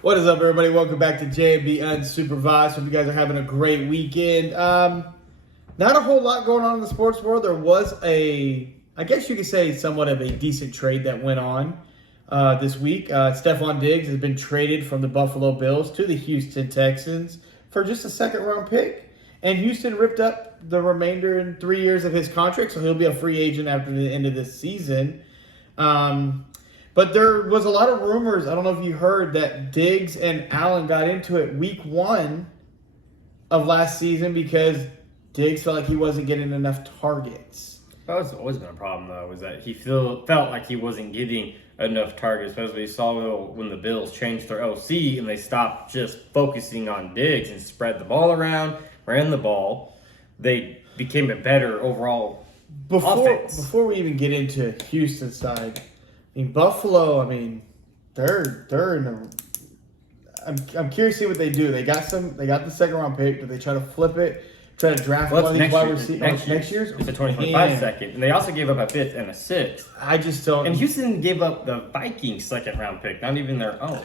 What is up, everybody? Welcome back to JB Unsupervised. Hope you guys are having a great weekend. Not a whole lot going on in the sports world. There was I guess you could say, somewhat of a decent trade that went on this week. Stephon Diggs has been traded from the Buffalo Bills to the Houston Texans for just a second-round pick. And Houston ripped up the remainder in 3 years of his contract, so he'll be a free agent after the end of this season. But there was a lot of rumors. I don't know if you heard that Diggs and Allen got into it week 1 of last season because Diggs felt like he wasn't getting enough targets. That's always been a problem, though, is that he felt like he wasn't getting enough targets, especially you saw when the Bills changed their OC and they stopped just focusing on Diggs and spread the ball around, ran the ball. They became a better overall offense. Before we even get into Houston's side, Buffalo, they're in a. I'm curious to see what they do. They got the second round pick. Do they try to flip it? Try to draft one of these wide receivers next year's? It's a 2025 second, and they also gave up a 5th and a 6th. I just don't. And Houston gave up the Vikings second round pick, not even their own.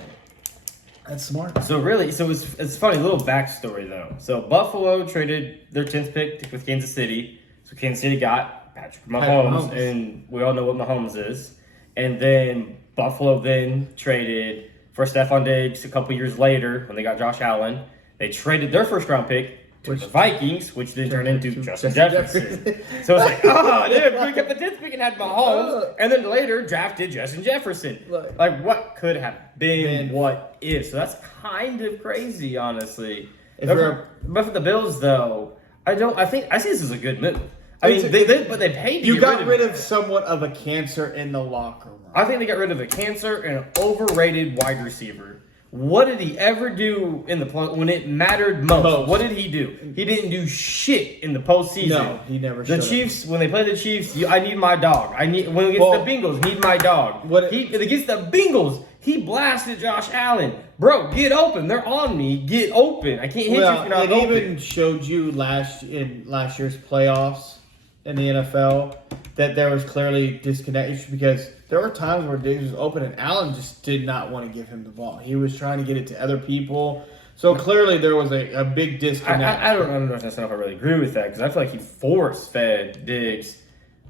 That's smart. So it's funny, little backstory though. So Buffalo traded their 10th pick with Kansas City. So Kansas City got Patrick Mahomes, and we all know what Mahomes is. And then Buffalo then traded for Stephon Diggs a couple years later when they got Josh Allen. They traded their first round pick to the Vikings, which then turned into Justin Jefferson. So it's like, oh, dude, we kept the 10th pick and had Mahomes, and then later drafted Justin Jefferson. Like, what could have been what is? So that's kind of crazy, honestly. But for the Bills, though, I see this as a good move. They paid. You got rid of somewhat of a cancer in the locker room. I think they got rid of a cancer and an overrated wide receiver. What did he ever do in the when it mattered most? What did he do? He didn't do shit in the postseason. No, he never. The Chiefs, when they play the Chiefs, I need my dog. When against the Bengals, need my dog. Against the Bengals, he blasted Josh Allen. Bro, get open. They're on me. Get open. I can't hit you if you're not open. It even showed you last year's playoffs in the NFL that there was clearly disconnect because there were times where Diggs was open and Allen just did not want to give him the ball. He was trying to get it to other people. So clearly there was a big disconnect. I don't know if I really agree with that because I feel like he force-fed Diggs.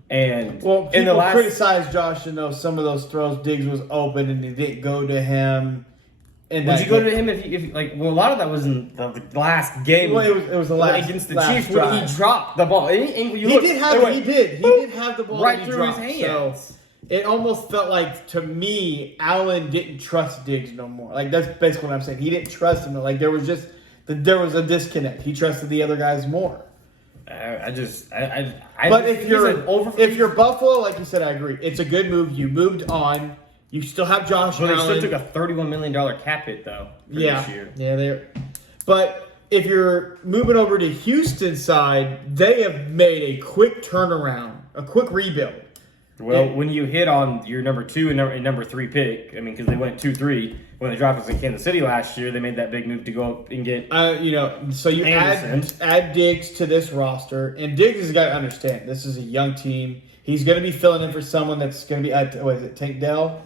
And people criticized Josh some of those throws. Diggs was open and it didn't go to him. And would you go to him if a lot of that was in the last game. Well, it was the last against the last Chiefs drive. when he dropped the ball. He did have the ball right through his hands. So it almost felt like, to me, Allen didn't trust Diggs no more. Like, that's basically what I'm saying. He didn't trust him. Like, there was a disconnect. He trusted the other guys more. But if you're Buffalo, like you said, I agree. It's a good move. You moved on. You still have Josh Allen. They still took a $31 million cap hit, though, for this year. Yeah, but if you're moving over to Houston's side, they have made a quick turnaround, a quick rebuild. Well, when you hit on your number 2 and number 3 pick, because they went 2-3 when the draft was in Kansas City last year, they made that big move to go up and get. So you add Diggs to this roster, and Diggs has got to understand this is a young team. He's going to be filling in for someone that's going to be is it Tank Dell?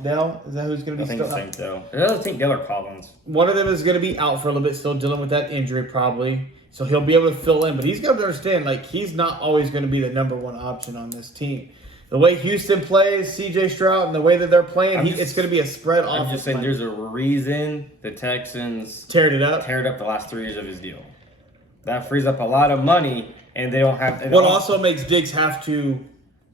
Is that who's going to be? I think it's Tank Dell. It's Tank Dell or Collins. One of them is going to be out for a little bit, still dealing with that injury probably. So he'll be able to fill in, but he's got to understand he's not always going to be the number 1 option on this team. The way Houston plays, C.J. Stroud, and the way that they're playing, it's going to be a spread offense. I'm just saying there's a reason the Texans teared it up the last 3 years of his deal. That frees up a lot of money, and they don't have. Also makes Diggs have to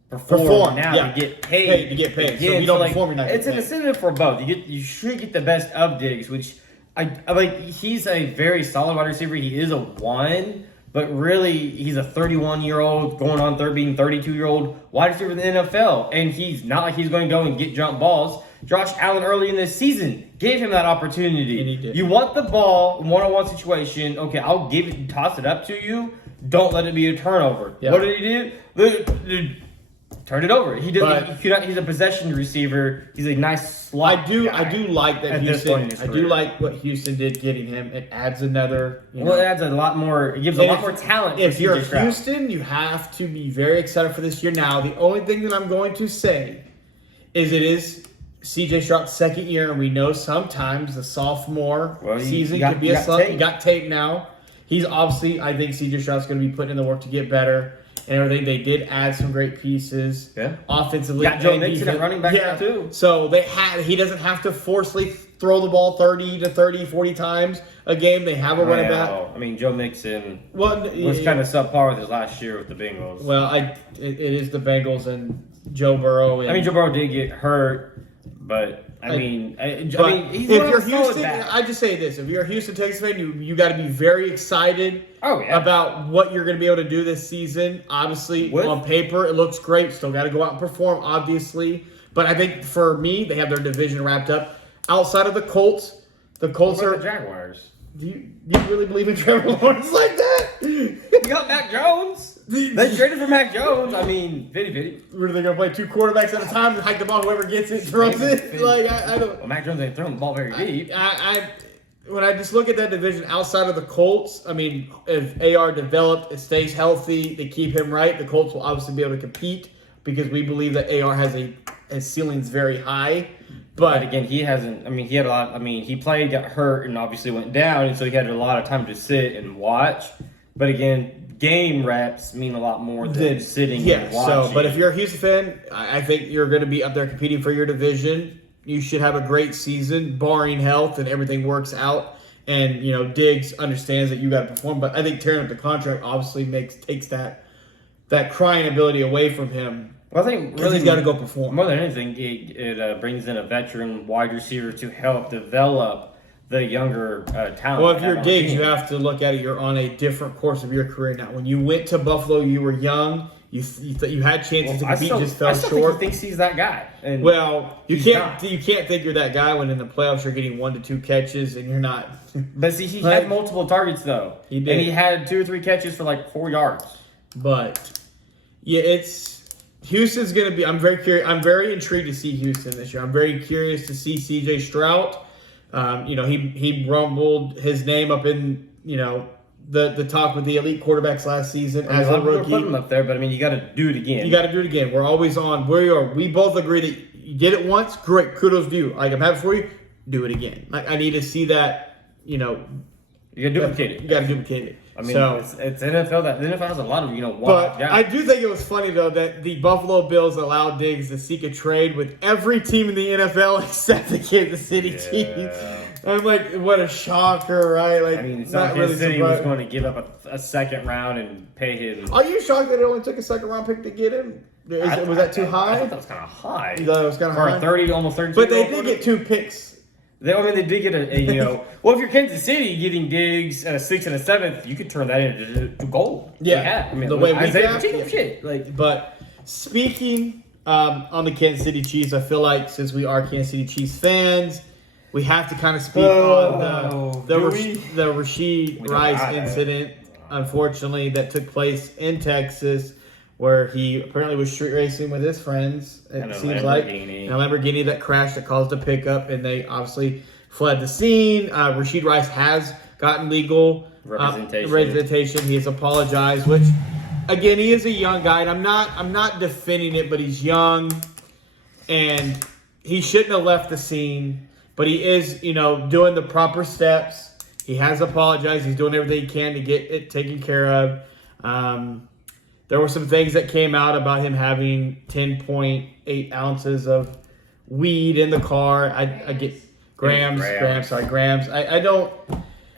perform now to get paid. Again, so if you don't perform, you're not it's an incentive for both. You should get the best of Diggs, which I like. He's a very solid wide receiver. He is a 1. But really, he's a 31-year-old going on being 32-year-old wide receiver in the NFL. And he's not like he's going to go and get jump balls. Josh Allen early in this season gave him that opportunity. And he did. You want the ball, one-on-one situation. Okay, I'll toss it up to you. Don't let it be a turnover. Yeah. What did he do? Turn it over. He's a possession receiver. He's a nice slot. I do like that Houston. I do like what Houston did getting him. It adds another. It adds a lot more. It gives a lot more talent. If you're Houston, you have to be very excited for this year. Now, the only thing that I'm going to say is it is C.J. Stroud's second year, and we know sometimes the sophomore season could be a slump. You got tape now. He's obviously, I think C.J. Stroud's going to be putting in the work to get better and everything. They did add some great pieces. Yeah. Offensively. Got Joe Mixon at running back now, too. So he doesn't have to forcefully throw the ball 40 times a game. They have a running back. I mean, Joe Mixon was kind of subpar with his last year with the Bengals. Well, it is the Bengals and Joe Burrow. And, I mean, Joe Burrow did get hurt, but I mean, he's if you're Houston, I just say this: if you're a Houston Texans fan, you got to be very excited about what you're going to be able to do this season. Obviously, on paper, it looks great. Still got to go out and perform, obviously. But I think for me, they have their division wrapped up. Outside of the Colts are the Jaguars. Do you really believe in Trevor Lawrence like that? You got Mac Jones. They traded for Mac Jones. I mean, Fitty. Were they going to play two quarterbacks at a time and hike the ball? Whoever gets it throws it. Like I don't. Well, Mac Jones ain't throwing the ball very deep. When I just look at that division outside of the Colts, I mean, if AR developed, it stays healthy, they keep him right, the Colts will obviously be able to compete because we believe that AR has his ceiling's very high. But again, he hasn't. I mean, he had a lot. I mean, he played, got hurt, and obviously went down, and so he had a lot of time to sit and watch. But again, game reps mean a lot more than sitting and watching. But if you're a Houston fan, I think you're going to be up there competing for your division. You should have a great season, barring health and everything works out. And Diggs understands that you got to perform. But I think tearing up the contract obviously takes that crying ability away from him. Well, I think really he's got to go perform. More than anything, it brings in a veteran wide receiver to help develop the younger talent. Well, if you're Diggs, you have to look at it. You're on a different course of your career now. When you went to Buffalo, you were young. You had chances to compete, just fell short. Think he thinks he's that guy. And you can't think you're that guy when in the playoffs you're getting 1 to 2 catches and you're not. But see, he had multiple targets though. He did, and he had 2 or 3 catches for like 4 yards. But yeah, Houston's going to be. I'm very curious. I'm very intrigued to see Houston this year. I'm very curious to see C.J. Stroud. He rumbled his name up in the talk with the elite quarterbacks last season as a rookie. Put him up there, but I mean, you got to do it again. You got to do it again. We're always on. We both agree that you did it once. Great, kudos to you. Like, I'm happy for you. Do it again. Like, I need to see that. You got to duplicate it. You got to duplicate it. I mean, it's NFL. The NFL has a lot of But I do think it was funny though that the Buffalo Bills allowed Diggs to seek a trade with every team in the NFL except the Kansas City team. I'm like, what a shocker, right? Like, I mean, it's not Kansas City was going to give up a second round and pay him. Are you shocked that it only took a second round pick to get him? Was that too high? I thought that was kind of high. You thought it was kind of high? For a almost 32. But they did get 2 picks. They did get well, if you're Kansas City getting Diggs at a 6th and a 7th, you could turn that into gold. Yeah. I mean, the way we shit. But speaking on the Kansas City Chiefs, I feel like since we are Kansas City Chiefs fans, we have to kind of speak on the Rashee Rice incident, unfortunately, that took place in Texas, where he apparently was street racing with his friends. It seems like a Lamborghini that crashed that caused a pickup, and they obviously fled the scene. Rashee Rice has gotten legal representation. He has apologized, which again, he is a young guy, and I'm not defending it, but he's young, and he shouldn't have left the scene. But he is, doing the proper steps. He has apologized. He's doing everything he can to get it taken care of. There were some things that came out about him having 10.8 ounces of weed in the car. I get grams. I don't.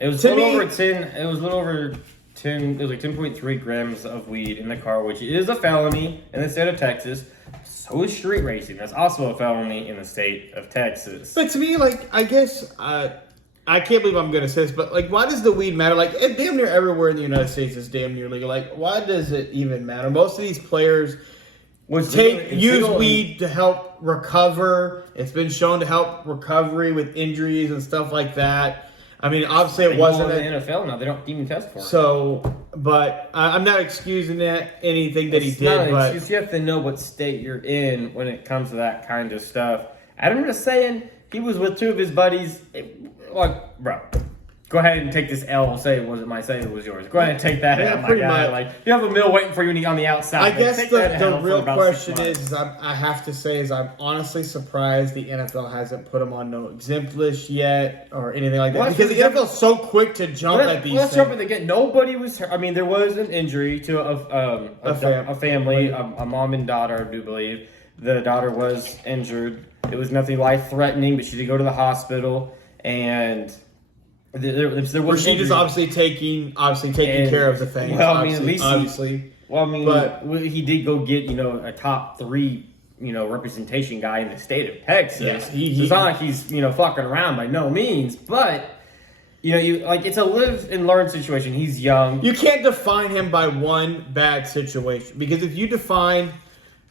It was a little over 10. It was a little over 10. It was like 10.3 grams of weed in the car, which is a felony in the state of Texas. So is street racing. That's also a felony in the state of Texas. But to me, I guess I can't believe I'm going to say this, but why does the weed matter? Damn near everywhere in the United States is damn near legal. Why does it even matter? Most of these players use weed to help recover. It's been shown to help recovery with injuries and stuff like that. I mean, obviously it wasn't in the NFL now. They don't even test for it. So, but I'm not excusing anything that he did. But you have to know what state you're in when it comes to that kind of stuff. I'm just saying he was with 2 of his buddies. Bro, go ahead and take this L. Say it wasn't mine. Say it was yours. Go ahead and take that Yeah, L, my pretty guy. much. Like you have a meal waiting for you on the outside. I Like, guess take the that L for real about question 6 months. is I have to say is I'm honestly surprised the NFL hasn't put him on no exempt list yet or anything like that Well, because the NFL's so quick to jump at these Let's jump at things. the get. Nobody was hurt. I mean, there was an injury to a family, a mom and daughter, I do believe. The daughter was injured. It was nothing life-threatening, but she did go to the hospital, and there was Rasheed is injury. obviously taking And- care of the things. well, I mean, at least he- obviously. Well, I mean, But- he did go get a top 3 representation guy in the state of Texas. Yeah, So it's not like he's fucking around by no means, but it's a live and learn situation. He's young. You can't define him by one bad situation because if you define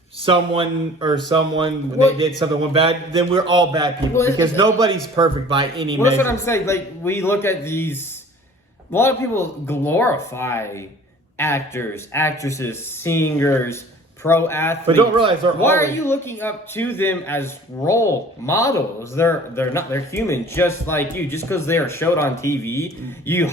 someone when Well- they did something one bad, then we're all bad people Well, because nobody's perfect by any Well, that's measure. what I'm saying. Like we look at these, a lot of people glorify actors, actresses, singers, pro athletes, But don't realize they're why are always- you looking up to them as role models? They're not. They're human, just like you. Just because they are showed on TV, you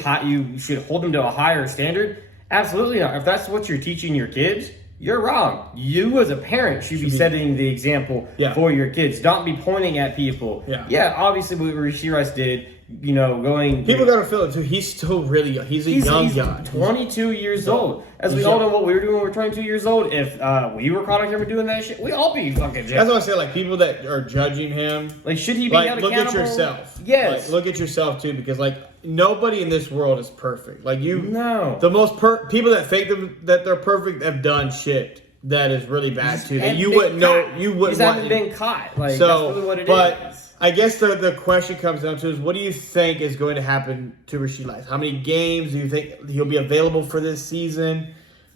should hold them to a higher standard. Absolutely not. If that's what you're teaching your kids, you're wrong. You as a parent should be setting the example Yeah. for your kids. Don't be pointing at people. Yeah. Obviously what Rasheed Rice did, going... People gotta feel it too. He's still really young. He's a young guy. 22 years old. As we He's all young. know what we were doing when we were 22 years old. If we were caught on camera doing that shit, we all be fucking jailed. That's what I say. Like people that are judging him, Like, should he be held look accountable? at yourself. Yes. Like, look at yourself too, because nobody in this world is perfect. Like you, No. the most people that think that they're perfect have done shit that is really bad too. That And you been wouldn't know. caught. You wouldn't Just want. haven't been caught. Like, So, that's really what it is. but I guess the question comes down to is what do you think is going to happen to Rasheed Rice? How many games do you think he'll be available for this season?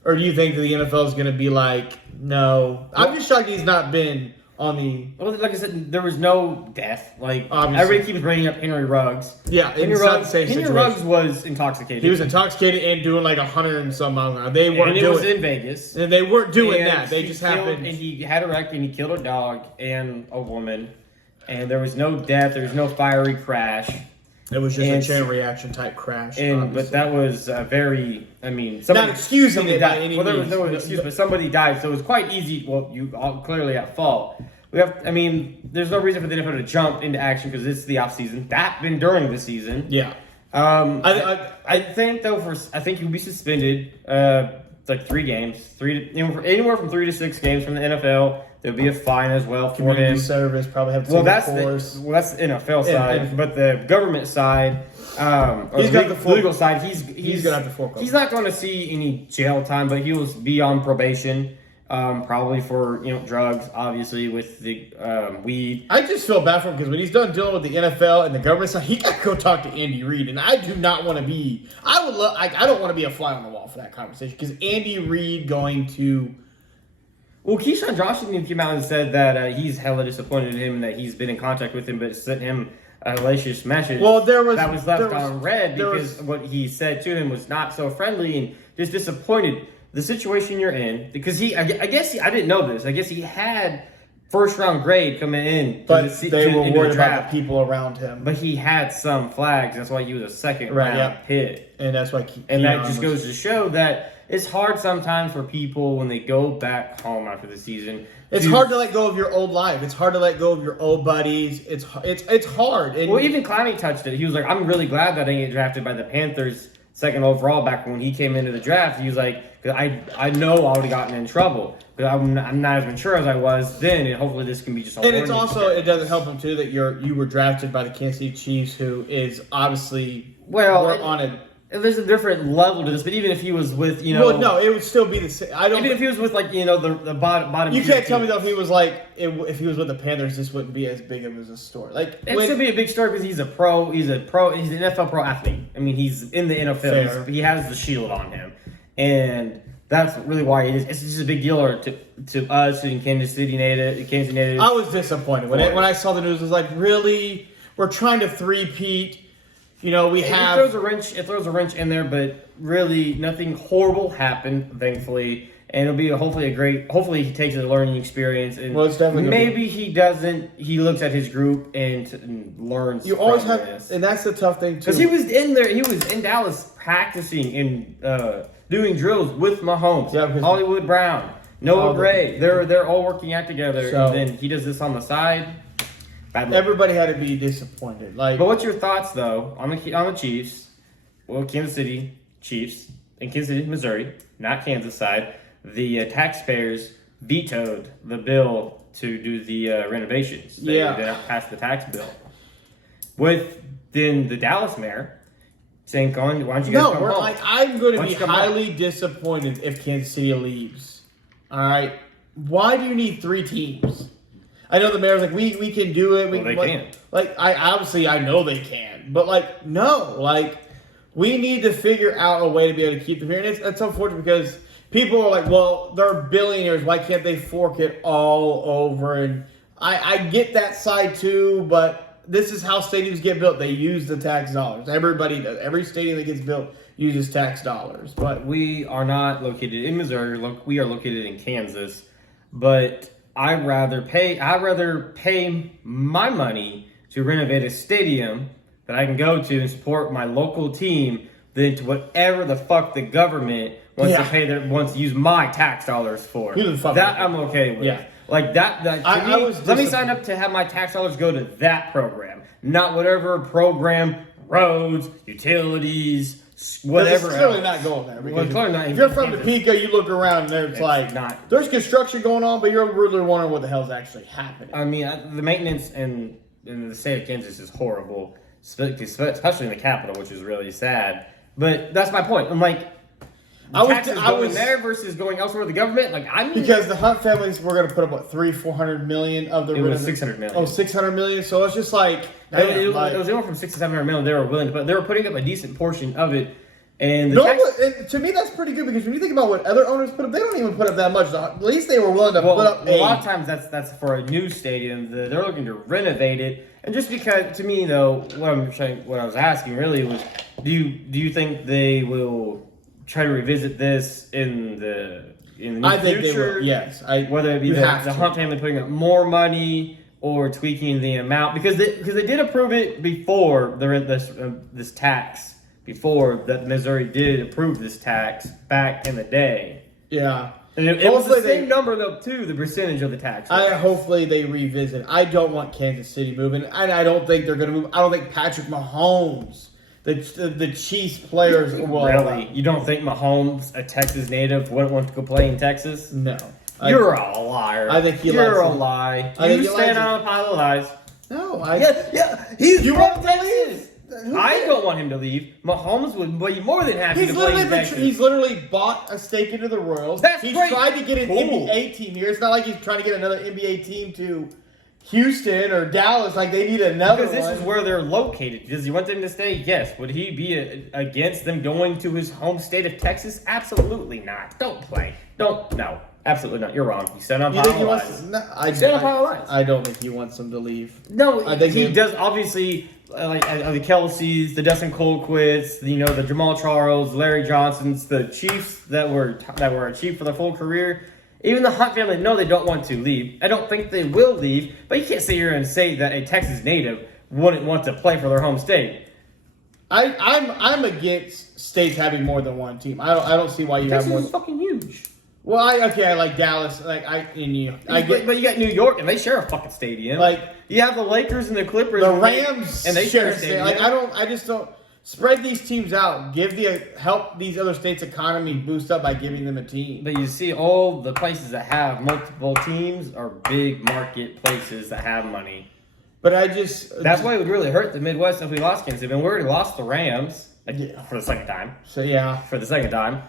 Or do you think that the NFL is going to be like, no? I'm just shocked he's not been on the... Well, like I said, there was no death. Like, Obviously. everybody keeps bringing up Henry Ruggs. Yeah, Henry it's not the same Henry situation. Ruggs was intoxicated. He was intoxicated and doing like 100 and some miles an hour. They weren't and it doing was in Vegas. and they weren't doing And that. They he just killed- happened. And he had a wreck and he killed a dog and a woman. And there was no death. There was no fiery crash. It was just and- a chain reaction type crash. And obviously. but that was very. I mean, Not excusing somebody it by died. any Well, there was means. no excuse, but somebody died, so it was quite easy. Well, you all clearly at fault. We have. I mean, there's no reason for the NFL to jump into action because it's the off season. That been during the season. yeah. I think though I think he'll be suspended. It's like 3 games, anywhere from 3 to 6 games from the NFL. There'll be a fine as well for Community him. service probably have to Well, take that's a course. the NFL side, and- but the government side, or He's got the full- legal side. He's gonna have to fork over. He's not going to see any jail time, but he'll be on probation, probably for drugs, obviously with the weed. I just feel bad for him because when he's done dealing with the NFL and the government side, he got to go talk to Andy Reid, and I do not want to be. I would love. I don't want to be a fly on the wall for that conversation because Andy Reid going to. Well, Keyshawn Johnson came out and said that he's hella disappointed in him and that he's been in contact with him, but sent him a hellacious message. Well, there was that was left on red there because was- what he said to him was not so friendly and just disappointed. The situation you're in, because I guess I didn't know this. I guess he had first round grade coming in, But they were into the worried about draft. the people around him, But he had some flags. That's why he was a second Right, round yeah. hit. and that's why. And Keon that just was- goes to show that it's hard sometimes for people when they go back home after the season. It's hard to let go of your old life. It's hard to let go of your old buddies. It's hard. And Well, even Clowney touched it. He was like, "I'm really glad that I didn't get drafted by the Panthers second overall back when he came into the draft." He was like, "Cause I know I would have gotten in trouble because I'm not as mature as I was then, and hopefully this can be just." And it's also it doesn't help him too that you were drafted by the Kansas City Chiefs, who is obviously we're on it. There's a different level to this, but even if he was with Well, no, it would still be the same. I don't. even if he was with like the bottom. You tier can't tell me team, though if he was like if he was with the Panthers, this wouldn't be as big of a story. Like It should be a big story because he's a pro. He's an NFL pro athlete. I mean, he's in the NFL. Fair. He has the shield on him, and that's really why it is. It's just a big deal to us in Kansas City native. I was disappointed when I saw the news. It was like, really, we're trying to three-peat. We have. It throws a wrench in there, but really nothing horrible happened, thankfully. and it'll be hopefully a great. Hopefully, he takes a learning experience, and Well, it's definitely gonna maybe he doesn't. He looks at his group and learns. You always from have, this. and that's the tough thing too. Because he was in there, he was in Dallas practicing and doing drills with Mahomes, Yeah, because- Hollywood Brown, Noah Gray. They're all working out together, So- and then he does this on the side. Bad luck. Everybody had to be disappointed. Like, But what's your thoughts though on the Chiefs? Well, Kansas City Chiefs and Kansas City, Missouri, not Kansas side. The taxpayers vetoed the bill to do the renovations. They passed the tax bill. With then the Dallas mayor saying, "Why don't you guys come home?" I'm going to Why don't be you come highly disappointed if Kansas City leaves. All right, why do you need 3 teams? I know the mayor's like, we can do it. Well, they can. Like, I know they can, but like, no, like, we need to figure out a way to be able to keep them here. And it's unfortunate because people are like, well, they're billionaires. Why can't they fork it all over? And I get that side too, but this is how stadiums get built. They use the tax dollars. Everybody does. Every stadium that gets built uses tax dollars. But We are not located in Missouri. We are located in Kansas. But I'd rather pay my money to renovate a stadium that I can go to and support my local team than to whatever the fuck the government wants to use my tax dollars for. Who the fuck That knows? I'm okay with. Yeah. Like that to I me, was let me sign up to have my tax dollars go to that program, not whatever program, roads, utilities, whatever. it's clearly else. not going there. Well, Because clearly not. if you're from Kansas. Topeka, you look around and there's like not. there's construction going on, but you're really wondering what the hell's actually happening. I mean, the maintenance in the state of Kansas is horrible, especially in the capital, which is really sad. But that's my point. I'm like, taxes going there versus going elsewhere with the government. Like, I mean, because the Hunt families were going to put up what 400 million of the it was 600 million. Oh, 600 million. So it's just like It was anywhere from 600 to 700 million. They were willing to put. They were putting up a decent portion of it, and the and to me that's pretty good because when you think about what other owners put up, they don't even put up that much. At least they were willing to put up a lot of times that's for a new stadium. They're looking to renovate it, and just because to me though, what I was asking really was, do you think they will try to revisit this in the I think future? they will. Yes, Whether it be the Hunt family putting up more money or tweaking the amount because they did approve it before this tax. Before that, Missouri did approve this tax back in the day. Yeah. And it was the same number though too, the percentage of the tax. Hopefully they revisit. I don't want Kansas City moving, and I don't think they're going to move. I don't think Patrick Mahomes, the Chiefs players, will. Really? You don't think Mahomes, a Texas native, wouldn't want to go play in Texas? No. You're a liar. I think you're a likes it. lie. I think You he stand likes on a pile of lies. No, He's You from want him to Texas. Who I cares? don't want him to leave. Mahomes would be more than happy He's to play in literally, Texas. he's literally bought a stake into the Royals. That's he's great. tried to get an Cool. NBA team here. It's not like he's trying to get another NBA team to Houston or Dallas. Like they need another Because this one. is where they're located. Does he want them to stay? Yes. Would he be against them going to his home state of Texas? Absolutely not. Don't play. No. Absolutely not. You're wrong. You stand on You think he pile of wants? lies. No, I Stand on pile of lies. I don't think he wants them to leave. No, I think he he- does. Obviously, the Kelseys, the Dustin Colquitts, the Jamal Charles, Larry Johnsons, the Chiefs that were a Chief for their full career. Even the Hunt family, no, they don't want to leave. I don't think they will leave. But you can't sit here and say that a Texas native wouldn't want to play for their home state. I'm against states having more than one team. I don't see why you Texas have more. is fucking huge. Well, I like Dallas. But you got New York, and they share a fucking stadium. Like, you have the Lakers and the Clippers, the and Rams and they share a stadium. stadium. I just don't spread these teams out. Help these other states' economy boost up by giving them a team. But you see, all the places that have multiple teams are big market places that have money. But That's why it would really hurt the Midwest if we lost Kansas City. And we already lost the Rams Yeah. for the second time. So yeah, I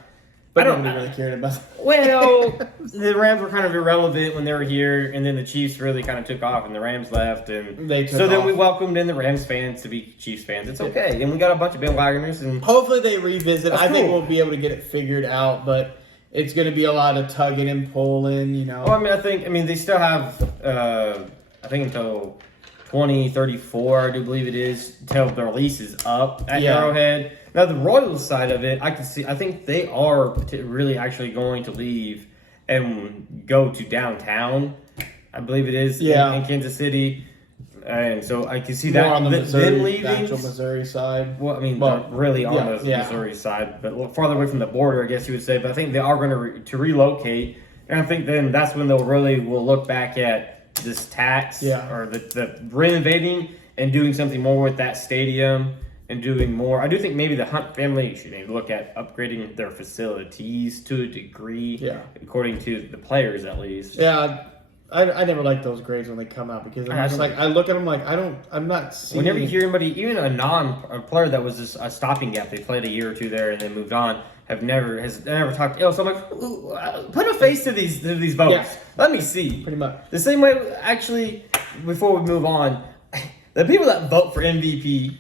but don't nobody really cared about. Well, the Rams were kind of irrelevant when they were here, and then the Chiefs really kind of took off, and the Rams left, and They took so then off. we welcomed in the Rams fans to be Chiefs fans. It's okay, and we got a bunch of bandwagoners, and Hopefully they revisit. That's I think cool. we'll be able to get it figured out, but it's going to be a lot of tugging and pulling. well, I mean, they still have, I think until 2034, I do believe it is, until their lease is up at Yeah. Arrowhead. Now, the Royals side of it, I think they are really actually going to leave and go to downtown. I believe it is in Kansas City. And so I can see More that on the Missouri, them leaving. the actual Missouri side. Well, I mean, not really on the Missouri side, but a little farther away from the border, I guess you would say. But I think they are going to relocate, and I think then that's when they'll will look back at this tax or the renovating and doing something more with that stadium and doing more. I do think maybe the Hunt family should maybe look at upgrading their facilities to a degree, according to the players at least. Yeah. I never like those grades when they come out because I'm just like I look at them like I'm not seeing. Whenever you hear anybody, even a player that was just a stopping gap, they played a year or two there and then moved on, has never talked. So I'm like, put a face to these votes. Yeah. Let me see. Pretty much the same way. Actually, before we move on, the people that vote for MVP,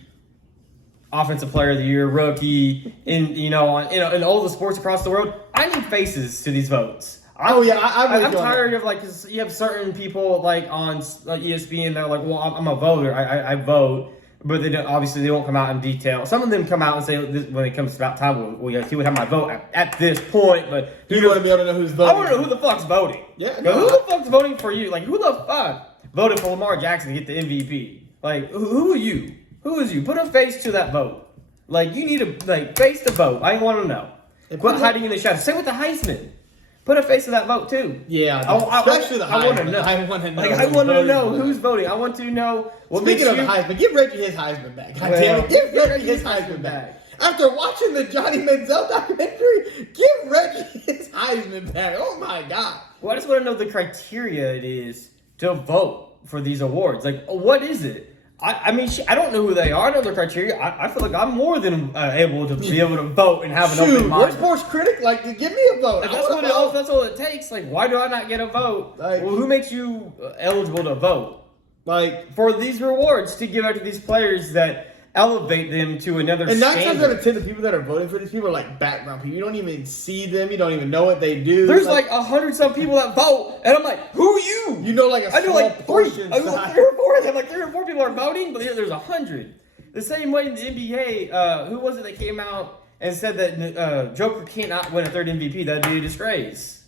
Offensive Player of the Year, Rookie, in all the sports across the world, I need faces to these votes. I'm tired of cause you have certain people on ESPN that are like, well, I'm a voter, I vote, but they don't come out in detail. Some of them come out and say when it comes about time, well, he would have my vote at this point, but you want to be able to know who's voting. I want to know who the fuck's voting. Yeah, who the fuck's voting for you? Like, who the fuck voted for Lamar Jackson to get the MVP? Like, who are you? Who is you? Put a face to that vote. Like, you need to face the vote. I want to know. Quit hiding in the shadows. Same with the Heisman. Put a face to that vote too. Yeah, especially the Heisman. I want to know. I want to know who's voting. I want to know. Speaking of the Heisman, give Reggie his Heisman back. God damn it, give Reggie his Heisman back. After watching the Johnny Manziel documentary, give Reggie his Heisman back. Oh my God. Well, I just want to know the criteria it is to vote for these awards. Like, what is it? I mean, I don't know who they are. I know their criteria. I feel like I'm more than able to be able to vote and have an open mind. What sports critic give me a vote? That's all it takes. Like, why do I not get a vote? Well, who makes you eligible to vote? For these rewards to give out to these players that elevate them to another standard. And 9 times out of 10, the people that are voting for these people are background people. You don't even see them. You don't even know what they do. There's 100-some people that vote, and I'm like, who are you? You know, a small portion. I know 3 or 4. I'm like 3 or 4 people are voting, but there's 100. The same way in the NBA, who was it that came out and said that Joker cannot win a 3rd MVP? That'd be a disgrace.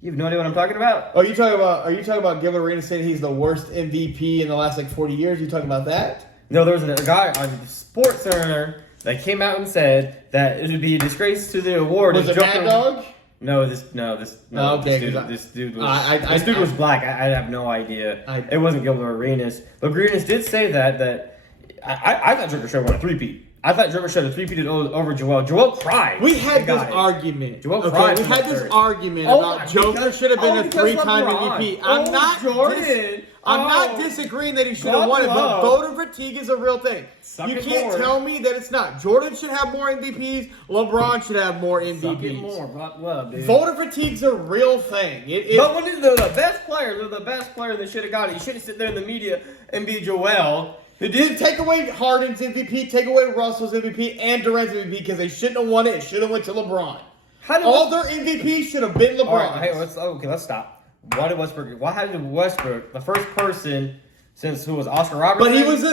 You have no idea what I'm talking about? Are you talking about Gilbert Arenas saying he's the worst MVP in the last 40 years? You talking about that? No, there was a guy on Sports Center that came out and said that it would be a disgrace to the award. Was it Mad Dog? No. Okay, This dude was black. I have no idea. It wasn't Gilbert Arenas, but Arenas did say that I thought Joker should have won a 3-peat. I thought Joker should have 3-peated over Joel. Joel cried. We had this argument. Joel cried. We had this argument about Joker should have been a 3-time MVP. I'm not disagreeing that he should have won it, but voter fatigue is a real thing. You can't tell me that it's not. Jordan should have more MVPs. LeBron should have more MVPs. Dude. Voter fatigue's a real thing. But when they're the best player, they should have got it. You shouldn't sit there in the media and be Joel. They did take away Harden's MVP, take away Russell's MVP, and Durant's MVP because they shouldn't have won it. It should have went to LeBron. All their MVPs should have been LeBron. Right, let's stop. Why did Westbrook, the first person since who was Oscar Robertson? But he was a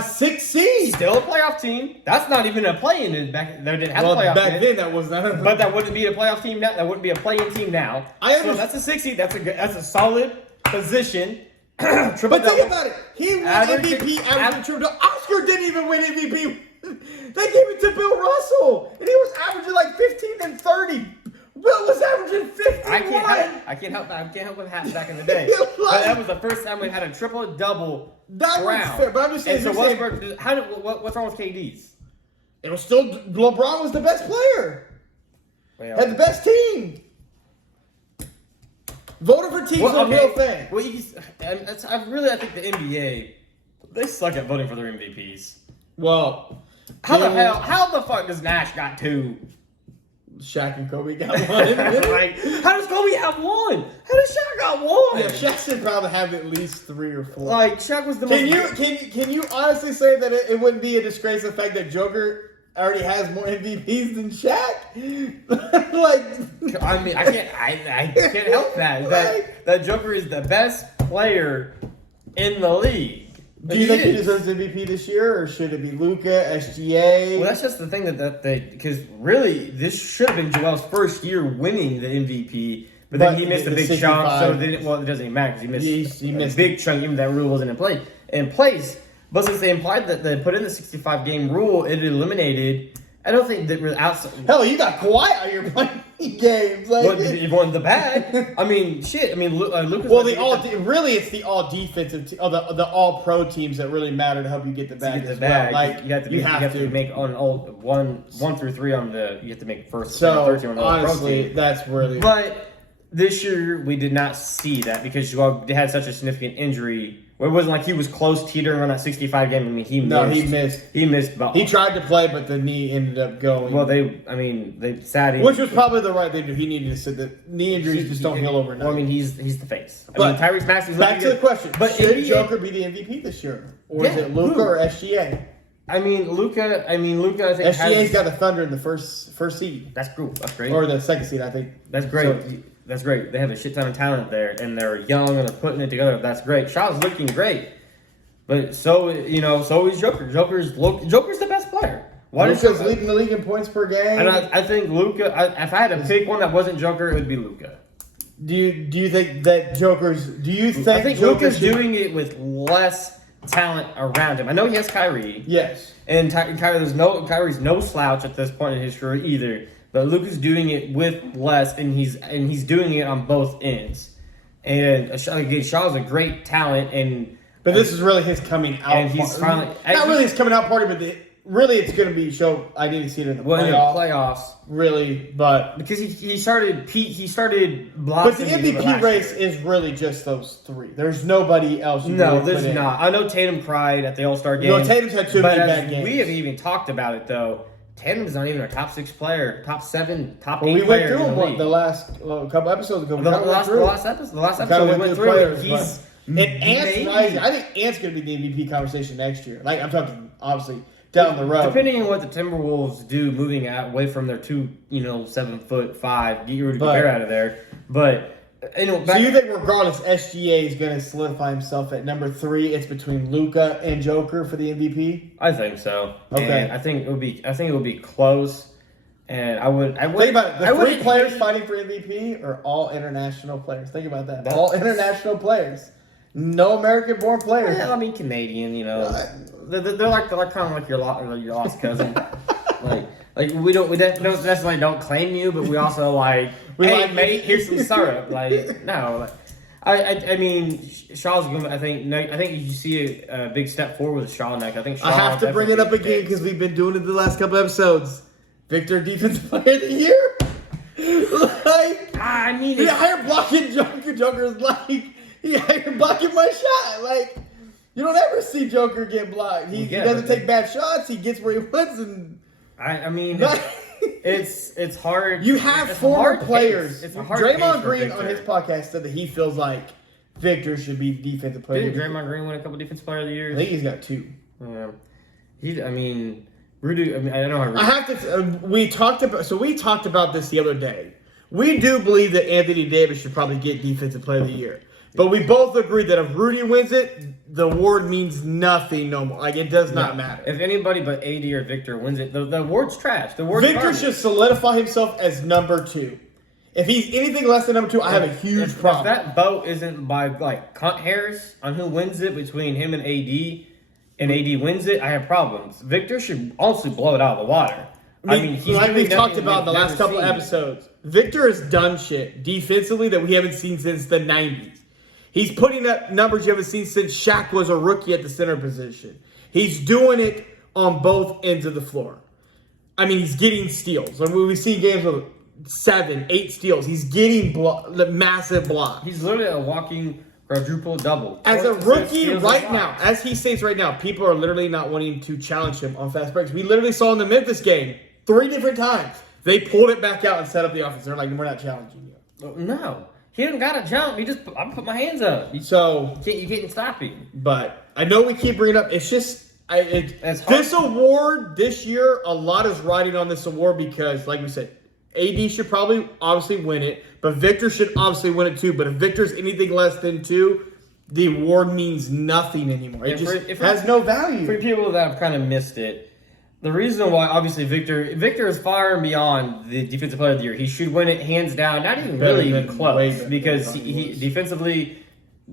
6th seed. Still a playoff team. That's not even a play-in back. They didn't have a playoff team. Back then, that was not. But that wouldn't be a playoff team now. That wouldn't be a play-in team now. So that's a 6th seed. That's a solid position. But think about it. He won MVP, averaging triple. Oscar didn't even win MVP. They gave it to Bill Russell, and he was averaging 15 and 30. Will was averaging 51. I can't help what happened back in the day. But that was the first time we had a triple-double. That was fair, but I'm just saying. And so Westbrook, what's wrong with KD's? It was still LeBron was the best player. Had the best team. Voter fatigue is a real thing. Well, I think the NBA, they suck at voting for their MVPs. Well, how the fuck does Nash got 2? Shaq and Kobe got 1. How does Kobe have 1? How does Shaq got 1? Yeah, Shaq should probably have at least 3 or 4. Shaq was the most. Can you honestly say that it wouldn't be a disgrace the fact that Joker already has more MVPs than Shaq? I mean, I can't help that. That Joker is the best player in the league. Do you think he deserves MVP this year, or should it be Luka, SGA? Well, that's just the thing because really this should have been Joel's first year winning the MVP But then he missed a big chunk, so then it doesn't even matter because he missed a big chunk, even that rule wasn't in place. But since they implied that they put in the 65 game rule, it eliminated. I don't think that really outside. Hell, you got Kawhi out here playing games. Like, well, you won the bag. I mean, shit. I mean, Lucas. Well, it's the all defensive, the all pro teams that really matter to help you get the bag. Well. Like you have to make on all 1 through 3 on the. You have to make first. So 13 on the honestly, pro team. that's really. But this year we did not see that because they had such a significant injury. It wasn't like he was close teetering on that 65 game. I mean, he missed. He missed. He tried to play, but the knee ended up going. Well, they sat him. Which was probably the right thing to do. He needed to sit. The knee injuries just don't heal overnight. Well, I mean, he's the face. But Tyrese Maxey's back to the question. But should Joker be the MVP this year? Or is it Luka or SGA? I think SGA's got the Thunder in the first seed. That's cool. That's great. Or the second seed, I think. That's great. So, that's great. They have a shit ton of talent there, and they're young and they're putting it together. That's great. Shaw's looking great, but so is Joker. Joker's the best player. Luka's leading the league in points per game. And I think Luka. If I had to pick one that wasn't Joker, it would be Luka. Do you think that Joker's? Do you think? I think Luka's doing it with less talent around him. I know he has Kyrie. Yes. And Kyrie's no slouch at this point in his career either. But Luka's doing it with less, and he's doing it on both ends. And Shaw's a great talent, but this is really his coming out. And he's finally not really his coming out party, but really it's going to be show. I need to see it in the playoffs. Really, but because he started But blossoming. the MVP race is really just those 3. There's nobody else. There's not. I know Tatum cried at the All-Star game. No, Tatum's had 2 bad games. We haven't even talked about it though. Tatum's not even a top 6 player, top 7, top 8 player. We went through him the last couple episodes ago. The last episode we went through it. And Ant's rising. I think Ant's going to be the MVP conversation next year. Like I'm talking, obviously down the road. Depending on what the Timberwolves do, moving away from their 7'5", get Rudy Gobert out of there. But so you think regardless, SGA is going to solidify himself at number 3? It's between Luka and Joker for the MVP. I think so. Okay, and I think it would be close. And I would think about it. The 3 players fighting for MVP are all international players. Think about that. All international players. No American-born players. Well, I mean Canadian. They're kind of like your lost cousin. like we don't necessarily don't claim you, but we also hey mate, here's some syrup. No. I mean, Shaw's going. I think you see a big step forward with Shaw next. I think Shaw I have to bring it up again because we've been doing it the last couple episodes. Victor, Defensive Player of the Year. I mean, higher blocking Joker. Joker's you're blocking my shot. You don't ever see Joker get blocked. He doesn't take bad shots. He gets where he wants, and I mean, it's hard. You have former players. It's a hard Draymond Green on his podcast said that he feels like Victor should be Defensive Player. Didn't Draymond Green win a couple Defensive Player of the Year? I think he's got 2. Rudy. I don't know how. I have to. We talked about this the other day. We do believe that Anthony Davis should probably get Defensive Player of the Year. But we both agree that if Rudy wins it, the award means nothing no more. It does not matter. If anybody but AD or Victor wins it, the award's trash. Victor should solidify himself as number 2. If he's anything less than number 2, I have a huge problem. If that vote isn't by Cunt Harris on who wins it between him and AD wins it, I have problems. Victor should also blow it out of the water. We've talked about the last couple episodes. Victor has done shit defensively that we haven't seen since the 90s. He's putting up numbers you haven't seen since Shaq was a rookie at the center position. He's doing it on both ends of the floor. He's getting steals. We've seen games with 7, 8 steals. He's getting massive blocks. He's literally a walking quadruple double. As a rookie right now, as he states right now, people are literally not wanting to challenge him on fast breaks. We literally saw in the Memphis game 3 different times. They pulled it back out and set up the offense. They're like, we're not challenging you. No. He didn't got to jump. I put my hands up. You can't stop him. But I know we keep bringing it up. It's just this award this year. A lot is riding on this award because, like we said, AD should probably obviously win it, but Victor should obviously win it too. But if Victor's anything less than 2, the award means nothing anymore. It has no value. For people that have kind of missed it, The reason why, obviously, Victor is far and beyond the defensive player of the year. He should win it hands down. Not even Better really than even close Wade because than he was. defensively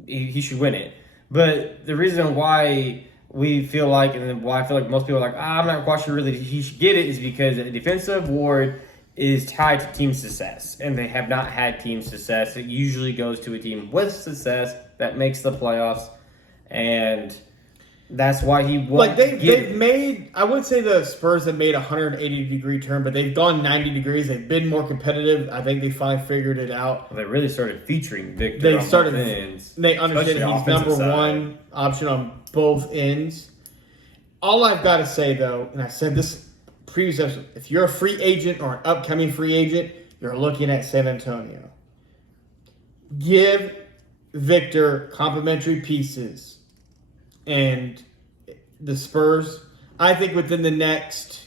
he should win it. But the reason why we feel like, and why I feel like most people are like, I'm not quite sure really he should get it, is because a defensive award is tied to team success, and they have not had team success. It usually goes to a team with success that makes the playoffs, and that's why he won't Like get they've it. made, I would say the Spurs have made a 180-degree turn, but they've gone 90 degrees. They've been more competitive. I think they finally figured it out. They really started featuring Victor. They on started. both ends, They understand especially he's offensive number side. one option on both ends. All I've got to say though, and I said this previous episode, if you're a free agent or an upcoming free agent, you're looking at San Antonio. Give Victor complimentary pieces, and the Spurs, I think within the next,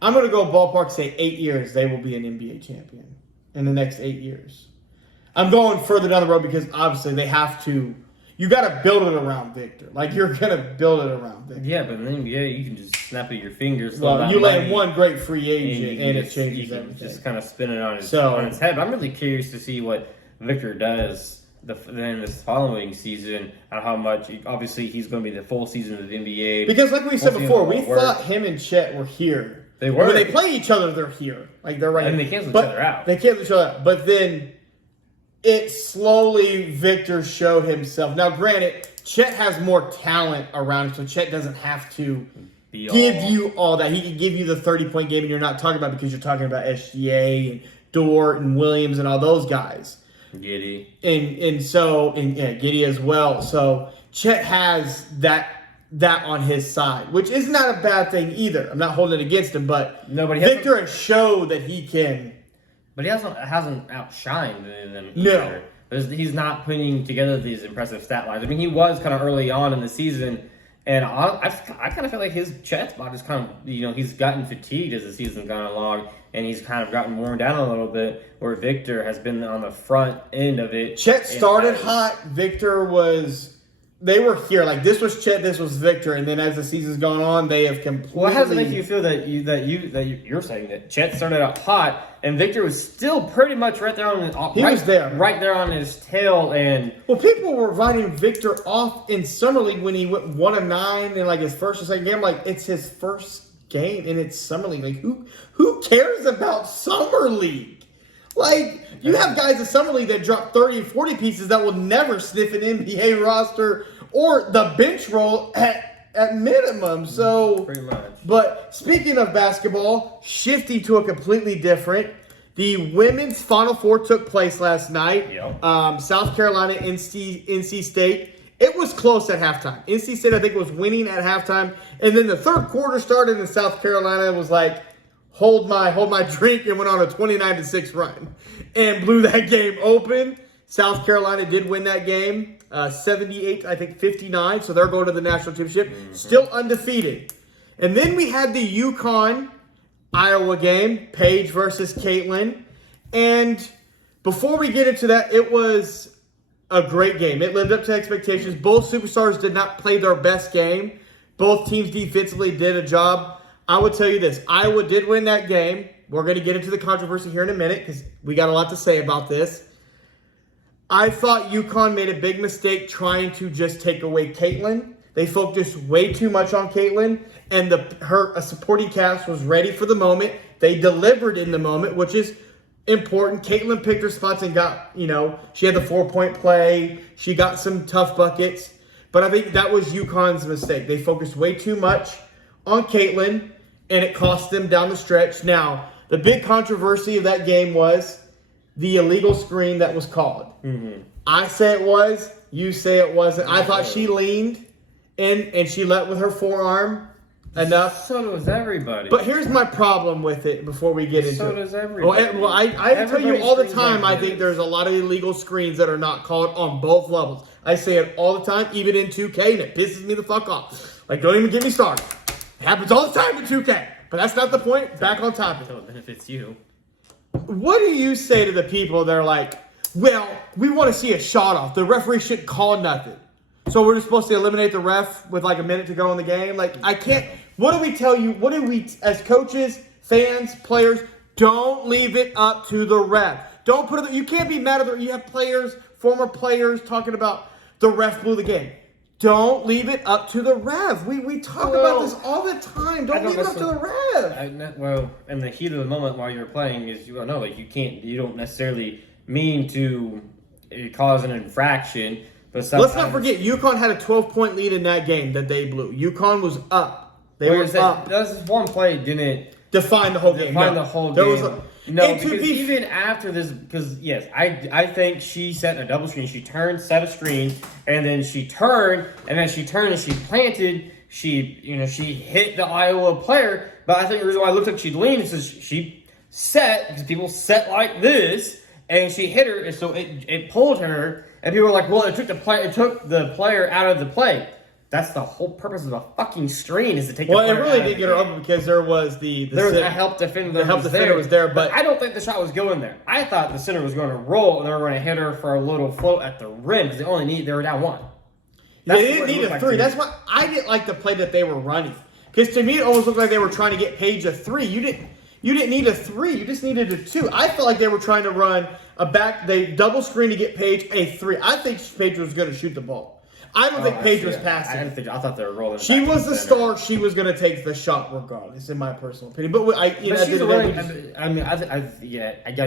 I'm going to go ballpark, say 8 years, they will be an NBA champion in the next 8 years. I'm going further down the road because obviously they have to, you got to build it around Victor. Like you're going to build it around Victor. Yeah, but then you can just snap at your fingers. Well, you land one great free agent and it you changes can everything. just kind of spin it on his head. But I'm really curious to see what Victor does then this following season, and how much. Obviously, he's going to be the full season of the NBA. Because like we said We'll see before, how we it works. thought him and Chet were here. They were. When they play each other, they're here. Like they're right. And they cancel each But other out. They cancel each other out. But then it slowly, Victor showed himself. Now, granted, Chet has more talent around him, so Chet doesn't have to give you all that. He can give you the 30-point game, and you're not talking about because you're talking about SGA and Dort and Williams and all those guys. Giddy. And Giddy as well. So Chet has that on his side, which is not a bad thing either. I'm not holding it against him, but No, but he Victor has showed that he can. But he hasn't outshined them. No. Either. He's not putting together these impressive stat lines. I mean, he was kind of early on in the season, and I kind of feel like his Chet spot is kind of, he's gotten fatigued as the season's gone along, and he's kind of gotten worn down a little bit, where Victor has been on the front end of it. Chet started hot. Victor they were here. Like this was Chet, this was Victor, and then as the season's gone on, they have completely. Well, how does it make you feel that you're saying that Chet started out hot and Victor was still pretty much right there on his right there on his tail, and well, people were writing Victor off in summer league when he went 1 of 9 in like his first or second game. Like it's his first game and it's summer league. Like who cares about summer league? Like you have guys in summer league that drop 30 and 40 pieces that will never sniff an NBA roster or the bench roll at minimum. So pretty much. But speaking of basketball, shifting to a completely different, the women's Final Four took place last night. Yep. South Carolina, NC State. It was close at halftime. NC State, I think, was winning at halftime. And then the third quarter started and South Carolina was like, hold my drink, and went on a 29-6 run and blew that game open. South Carolina did win that game, 78, I think 59. So they're going to the national championship, still undefeated. And then we had the UConn Iowa game, Paige versus Caitlin. And before we get into that, it was a great game. It lived up to expectations. Both superstars did not play their best game. Both teams defensively did a job. I would tell you this. Iowa did win that game. We're going to get into the controversy here in a minute because we got a lot to say about this. I thought UConn made a big mistake trying to just take away Caitlin. They focused way too much on Caitlin, and her supporting cast was ready for the moment. They delivered in the moment, which is important. Caitlin picked her spots and got, she had the 4-point play. She got some tough buckets. But I think that was UConn's mistake. They focused way too much on Caitlin, and it cost them down the stretch. Now, the big controversy of that game was the illegal screen that was called. Mm-hmm. I say it was. You say it wasn't. I thought she leaned in, and she let with her forearm enough. So does everybody. But here's my problem with it before we get into it. So does everybody. Well, I tell you all the time, I think there's a lot of illegal screens that are not called on both levels. I say it all the time, even in 2K, and it pisses me the fuck off. Like, don't even get me started. It happens all the time in 2K. But that's not the point. Back on topic. Until it benefits you. What do you say to the people that are like, well, we want to see a shot off. The referee shouldn't call nothing. So we're just supposed to eliminate the ref with like a minute to go in the game? Like, I can't. What do we tell you? What do we, as coaches, fans, players, don't leave it up to the ref. Don't put it, you can't be mad at the, you have players, former players talking about the ref blew the game. Don't leave it up to the ref. We talk about this all the time. Don't leave it up to the ref. Well, in the heat of the moment while you're playing, is you don't know, like you don't necessarily mean to cause an infraction, but sometimes, let's not forget, UConn had a 12-point lead in that game that they blew. UConn was up. They were up. That was one play didn't define the whole game. The whole there game. Was no, because even after this, because yes, I think she set a double screen. She turned, set a screen, and then she turned, and she planted. She hit the Iowa player. But I think the reason why it looked like she leaned is she set, because people set like this, and she hit her, and so it pulled her, and people were like, well, it took the player out of the play. That's the whole purpose of a fucking screen, is to take the player out. Well, it really did get her over because there was a help defender. The help defender was there, but I don't think the shot was going there. I thought the center was going to roll and they were going to hit her for a little float at the rim because they were down one. They didn't need a three. That's why I didn't like the play that they were running, because to me it almost looked like they were trying to get Paige a three. You didn't need a three. You just needed a two. I felt like they were trying to run they double screen to get Paige a three. I think Paige was going to shoot the ball. I don't think Paige was passing. I thought they were rolling. She was the star. She was going to take the shot regardless, in my personal opinion. But I gotta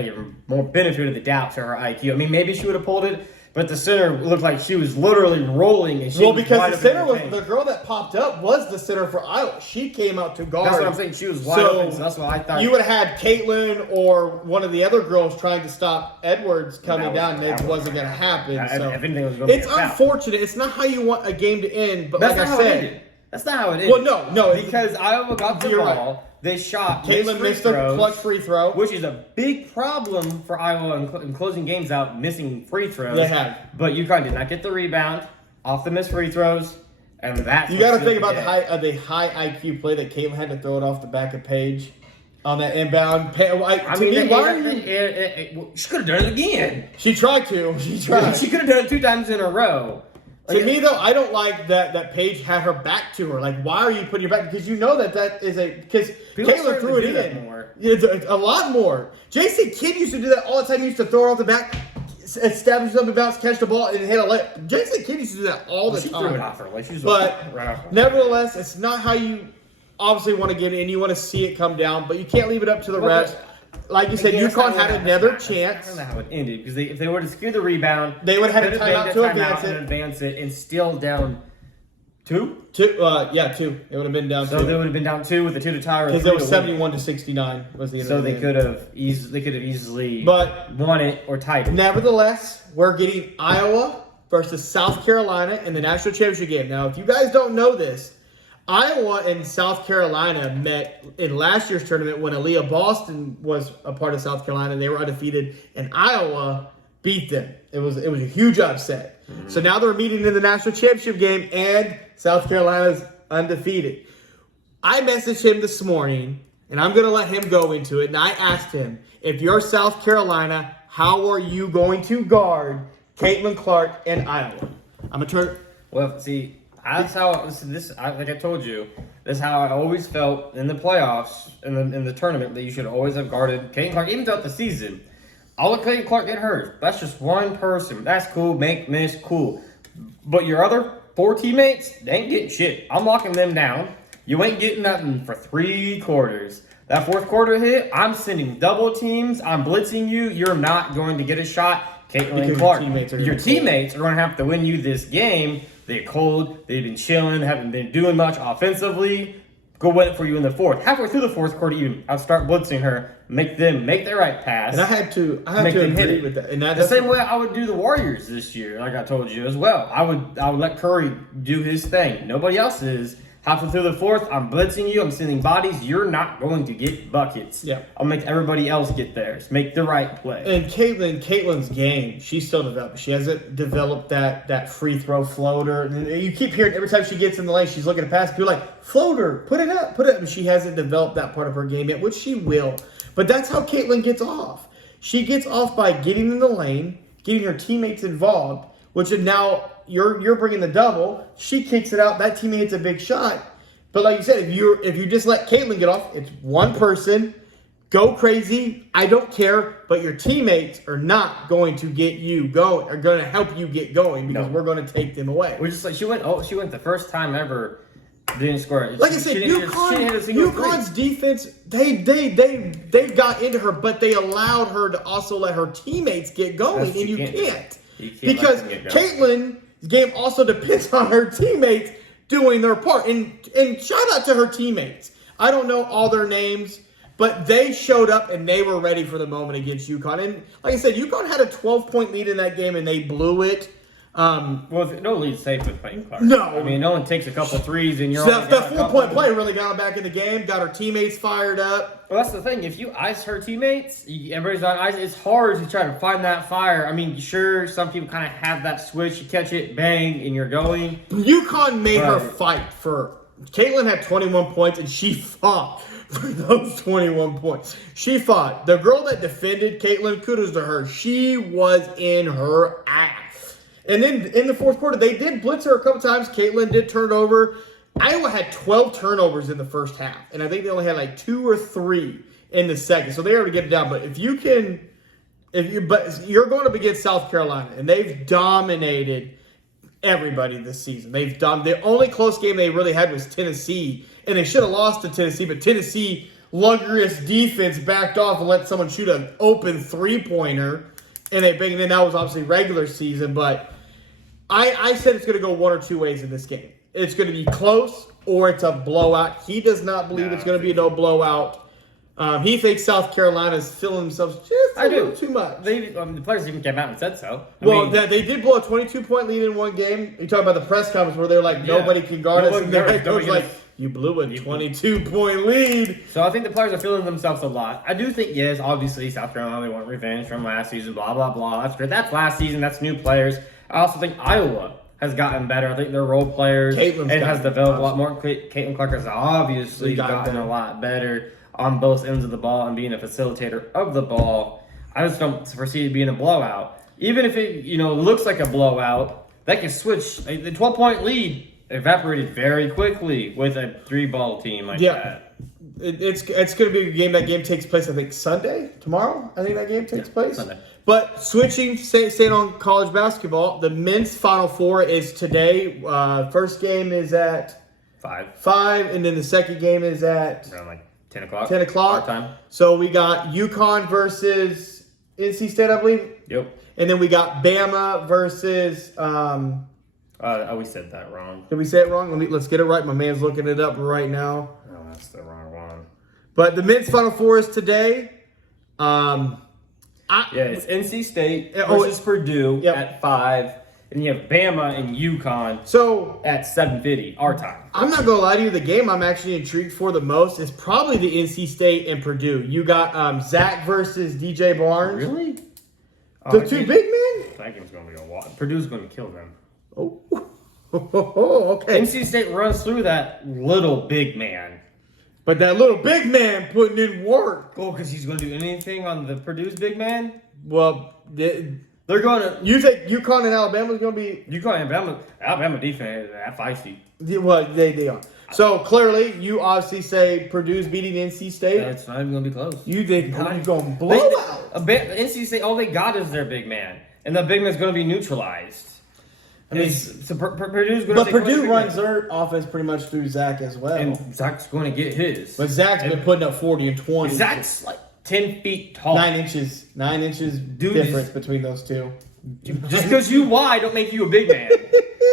give her more benefit of the doubt to her IQ. I mean, maybe she would have pulled it, but the center looked like she was literally rolling. And because the center was the girl that popped up was the center for Iowa. She came out to guard. That's what I'm saying. She was wide open. So that's what I thought. You would have had Caitlin or one of the other girls trying to stop Edwards coming down, and it wasn't going to happen. It's unfortunate. It's not how you want a game to end. But like I said, that's not how it is. Well, no, because Iowa got the ball. Right. They shot. Caitlin missed a clutch free throw, which is a big problem for Iowa in closing games out, missing free throws. They have, but UConn did not get the rebound off the missed free throws, and that's you got to think about the high IQ play that Caitlin had to throw it off the back of Paige on that inbound. She could have done it again. She tried to. She tried. She could have done it 2 times in a row. To me, though, I don't like that Paige had her back to her. Like, why are you putting your back? Because you know that is because Caitlin threw it in. It's a lot more. Jason Kidd used to do that all the time. He used to throw it off the back, establish something, bounce, catch the ball, and hit a layup. Jason Kidd used to do that all the time. Threw it off her. But nevertheless, it's not how you obviously want to get in. You want to see it come down, but you can't leave it up to the refs. Like you said, UConn had another chance. I don't know how it ended, because if they were to secure the rebound, they would have had a timeout to advance it, and still down 2? 2. It would have been down 2. So they would have been down 2 with the 2 to tie, because it was 71-69 was the end. So they could have easily won it or tied it. Nevertheless, we're getting Iowa versus South Carolina in the national championship game. Now, if you guys don't know this, Iowa and South Carolina met in last year's tournament when Aaliyah Boston was a part of South Carolina. They were undefeated, and Iowa beat them. It was a huge upset. Mm-hmm. So now they're meeting in the national championship game, and South Carolina's undefeated. I messaged him this morning, and I'm going to let him go into it. And I asked him, if you're South Carolina, how are you going to guard Caitlin Clark and Iowa? I'm going to turn. Well, see. That's how like I told you. That's how I always felt in the playoffs, in the tournament, that you should always have guarded Caitlin Clark, even throughout the season. I'll let Caitlin Clark get hurt. That's just one person. That's cool. Miss, cool. But your other 4 teammates, they ain't getting shit. I'm locking them down. You ain't getting nothing for 3 quarters. That 4th quarter hit, I'm sending double teams. I'm blitzing you. You're not going to get a shot, Caitlin Clark. Your teammates are going to have to win you this game. They're cold. They've been chilling. Haven't been doing much offensively. Go win it for you in the 4th. Halfway through the 4th quarter, even I'll start blitzing her. Make the right pass. And I had to agree with that. And the same way I would do the Warriors this year, like I told you as well. I would let Curry do his thing. Nobody else is. Halfway through the 4th, I'm blitzing you. I'm sending bodies. You're not going to get buckets. Yeah. I'll make everybody else get theirs. Make the right play. And Caitlin's game, she's still developing. She hasn't developed that free throw floater. And you keep hearing every time she gets in the lane, she's looking to pass. People are like, floater, put it up. And she hasn't developed that part of her game yet, which she will. But that's how Caitlin gets off. She gets off by getting in the lane, getting her teammates involved, which is now you're bringing the double. She kicks it out. That teammate hits a big shot. But like you said, if you just let Caitlin get off, it's one person. Go crazy. I don't care. But your teammates are not going to get you going. Are going to help you get going because we're going to take them away. We're just like she went the first time ever. Didn't score. Like I said, UConn's defense, they got into her, but they allowed her to also let her teammates get going, and you can't. Because Caitlin's game also depends on her teammates doing their part. And shout out to her teammates. I don't know all their names, but they showed up and they were ready for the moment against UConn. And like I said, UConn had a 12-point lead in that game, and they blew it. Well, no lead's safe with Clayton Clark. No. I mean, no one takes a couple threes and you're so that 4-point play really got her back in the game, got her teammates fired up. Well, that's the thing. If you ice her teammates, everybody's on ice, it's hard to try to find that fire. I mean, sure, some people kind of have that switch. You catch it, bang, and you're going. UConn made her fight for... Caitlin had 21 points, and she fought for those 21 points. She fought. The girl that defended Caitlin, kudos to her. She was in her ass. And then in the fourth quarter, they did blitz her a couple times. Caitlin did turn over. Iowa had 12 turnovers in the first half. And I think they only had like 2 or 3 in the second. So they were able to get it down. But but you're going up against South Carolina. And they've dominated everybody this season. The only close game they really had was Tennessee. And they should have lost to Tennessee. But Tennessee, luxurious defense, backed off and let someone shoot an open three-pointer. And then that was obviously regular season. But I said it's going to go one or two ways in this game. It's going to be close or it's a blowout. He does not believe it's going to be no blowout. He thinks South Carolina's filling themselves just a little too much. The players even came out and said so. They did blow a 22-point lead in one game. You talk about the press conference where they're like, nobody can guard us. And the head coach like, you blew a 22-point lead. So I think the players are feeling themselves a lot. I do think, yes, obviously South Carolina, they want revenge from last season, blah, blah, blah. That's great. That's last season. That's new players. I also think Iowa has gotten better. I think their role players has developed a lot more. Caitlin Clark has obviously gotten a lot better on both ends of the ball and being a facilitator of the ball. I just don't foresee it being a blowout. Even if it looks like a blowout, that can switch. The 12-point lead evaporated very quickly with a 3-ball team like that. It's going to be a game. That game takes place, I think, Sunday? Tomorrow? I think that game takes place. Sunday. But staying on college basketball, the men's Final Four is today. First game is at 5, and then the second game is at around like 10 o'clock. 10 o'clock. Our time. So we got UConn versus NC State, I believe. Yep. And then we got Bama versus... we said that wrong. Did we say it wrong? Let's get it right. My man's looking it up right now. No, that's the wrong one. But the men's Final Four is today. It's NC State versus Purdue at 5. And you have Bama and UConn at 7:50 our time. I'm not going to lie to you. The game I'm actually intrigued for the most is probably the NC State and Purdue. You got Zach versus DJ Barnes. Really? The two big men? That game's going to be a lot. Purdue's going to kill them. Oh, okay. NC State runs through that little big man. But that little big man putting in work. Oh, because he's going to do anything on the Purdue's big man? Well, they're going to... You think UConn and Alabama's going to be... UConn and Alabama defense at feisty. Well, they are. So, clearly, you obviously say Purdue's beating NC State. It's not even going to be close. You think you're going to blow out? NC State, all they got is their big man. And the big man's going to be neutralized. I mean, Purdue's going to... But Purdue runs their offense pretty much through Zach as well. And Zach's going to get his. But Zach's been putting up 40 and 20. Zach's like 10 feet tall. 9 inches. 9 inches difference between those two. Just because you wide don't make you a big man.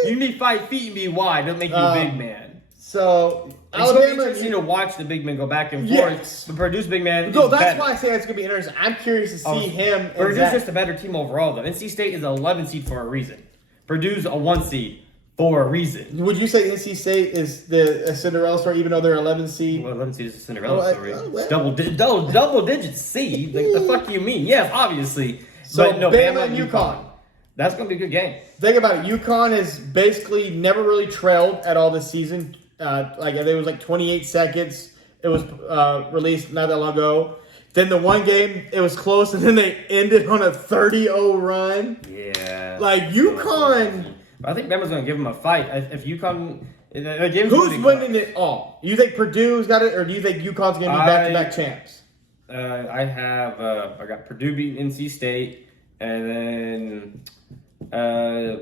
You need 5 feet and be wide don't make you a big man. So Alabama, it's interesting to watch the big men go back and forth. But Purdue's big man. No, that's why I say it's gonna be interesting. I'm curious to see him. Purdue's just a better team overall, though. NC State is an 11 seed for a reason. Purdue's a 1 seed for a reason. Would you say NC State is a Cinderella story, even though they're 11 seed? Well, 11 seed is a Cinderella story. Double digit seed. Like the fuck you mean? Yes, obviously. So but no, Bama and UConn. That's going to be a good game. Think about it. UConn has basically never really trailed at all this season. It was like 28 seconds. It was released not that long ago. Then the one game, it was close, and then they ended on a 30-0 run. Yeah. Like, UConn... I think Bama's going to give them a fight. If UConn The game's Who's really winning close. it all? You think Purdue's got it, or do you think UConn's going to be back-to-back champs? I got Purdue beating NC State, and then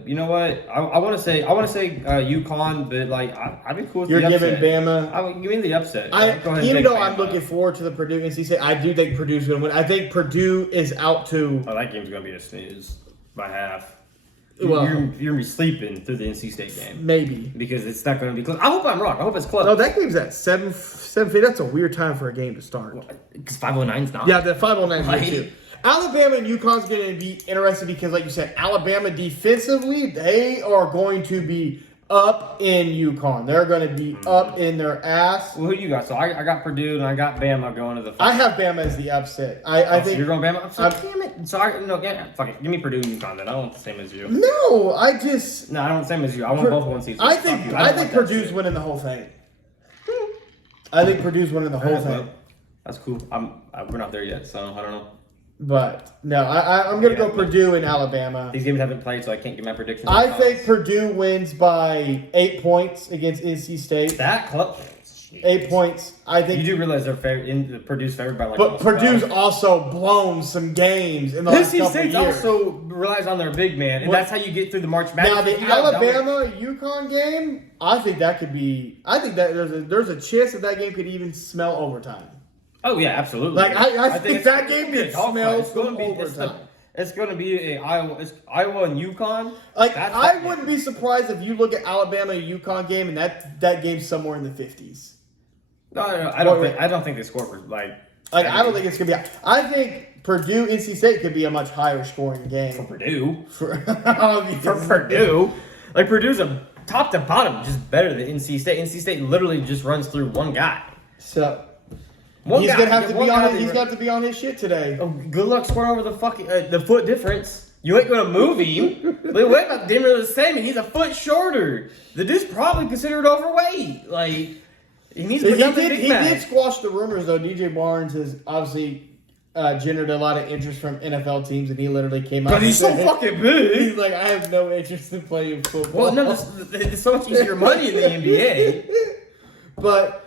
you know what? I want to say UConn, but like I'd be cool with You're the giving upset. Bama. Give me the upset. Go ahead and Even take though I'm Bama. looking forward to the Purdue NC State, I do think Purdue's going to win. I think Purdue is out to. Oh, that game's gonna be a snooze by half. Well- you're gonna be sleeping through the NC State game Maybe. because it's not gonna be close. I hope I'm wrong. I hope it's close. No, that game's at 7:50. That's a weird time for a game to start. Because 509's not. Yeah, the 509 Right. too. Alabama and UConn's going to be interesting because, like you said, Alabama defensively, they are going to be up in UConn. They're going to be up in their ass. Well, who you got? So I got Purdue and I got Bama going to the. I have Bama as the upset. I So think. you're going Bama. So, I'm- damn it. So fuck it. Give me Purdue and UConn then. I don't want the same as you. No, I just. No, I don't want the same as you. I want both one season. I Fuck think you. don't I want think that Purdue's shit. winning the whole thing. I think Purdue's winning the whole Alright, thing. well, that's cool. We're not there yet, so I don't know. But no, I'm going to go Yeah. Purdue and Alabama. These games haven't played, so I can't give my predictions. I think Purdue wins by 8 points against NC State. that club. 8 points. I You think. do realize they're Purdue's favored by like. But almost Purdue's 12. also blown some games in the last NC couple State years. also relies on their big man, and Well, that's how you get through the March Madness. Now the You got Dominic- Alabama UConn game, I think that could be. I think that there's a chance that game could even smell overtime. Oh yeah, absolutely. Like, I think it's that gonna game be a could dogfight. smell It's gonna some be overtime. it's gonna be a Iowa. It's Iowa and UConn. Like That's I that wouldn't game. be surprised if you look at Alabama UConn game and that game's somewhere in the 50s. No, I don't think they score for like. Like I don't think it's gonna be. I think Purdue NC State could be a much higher scoring for game. Purdue. For Purdue, like Purdue's a top to bottom just better than NC State. NC State literally just runs through one guy. So One he's guy. gonna have to One be guy on. they He's run- got to be on his shit today. Oh, good luck scoring over the fucking the foot difference. You ain't gonna move him. Like, wait about damn near the same, and he's a foot shorter. The dude's probably considered overweight. Like, he needs to He become the did. big He man. did squash the rumors though. DJ Barnes has obviously generated a lot of interest from NFL teams, and he literally came out. But he's so and said- fucking big. He's like, I have no interest in playing football. Well, no, there's so much easier money in the NBA. But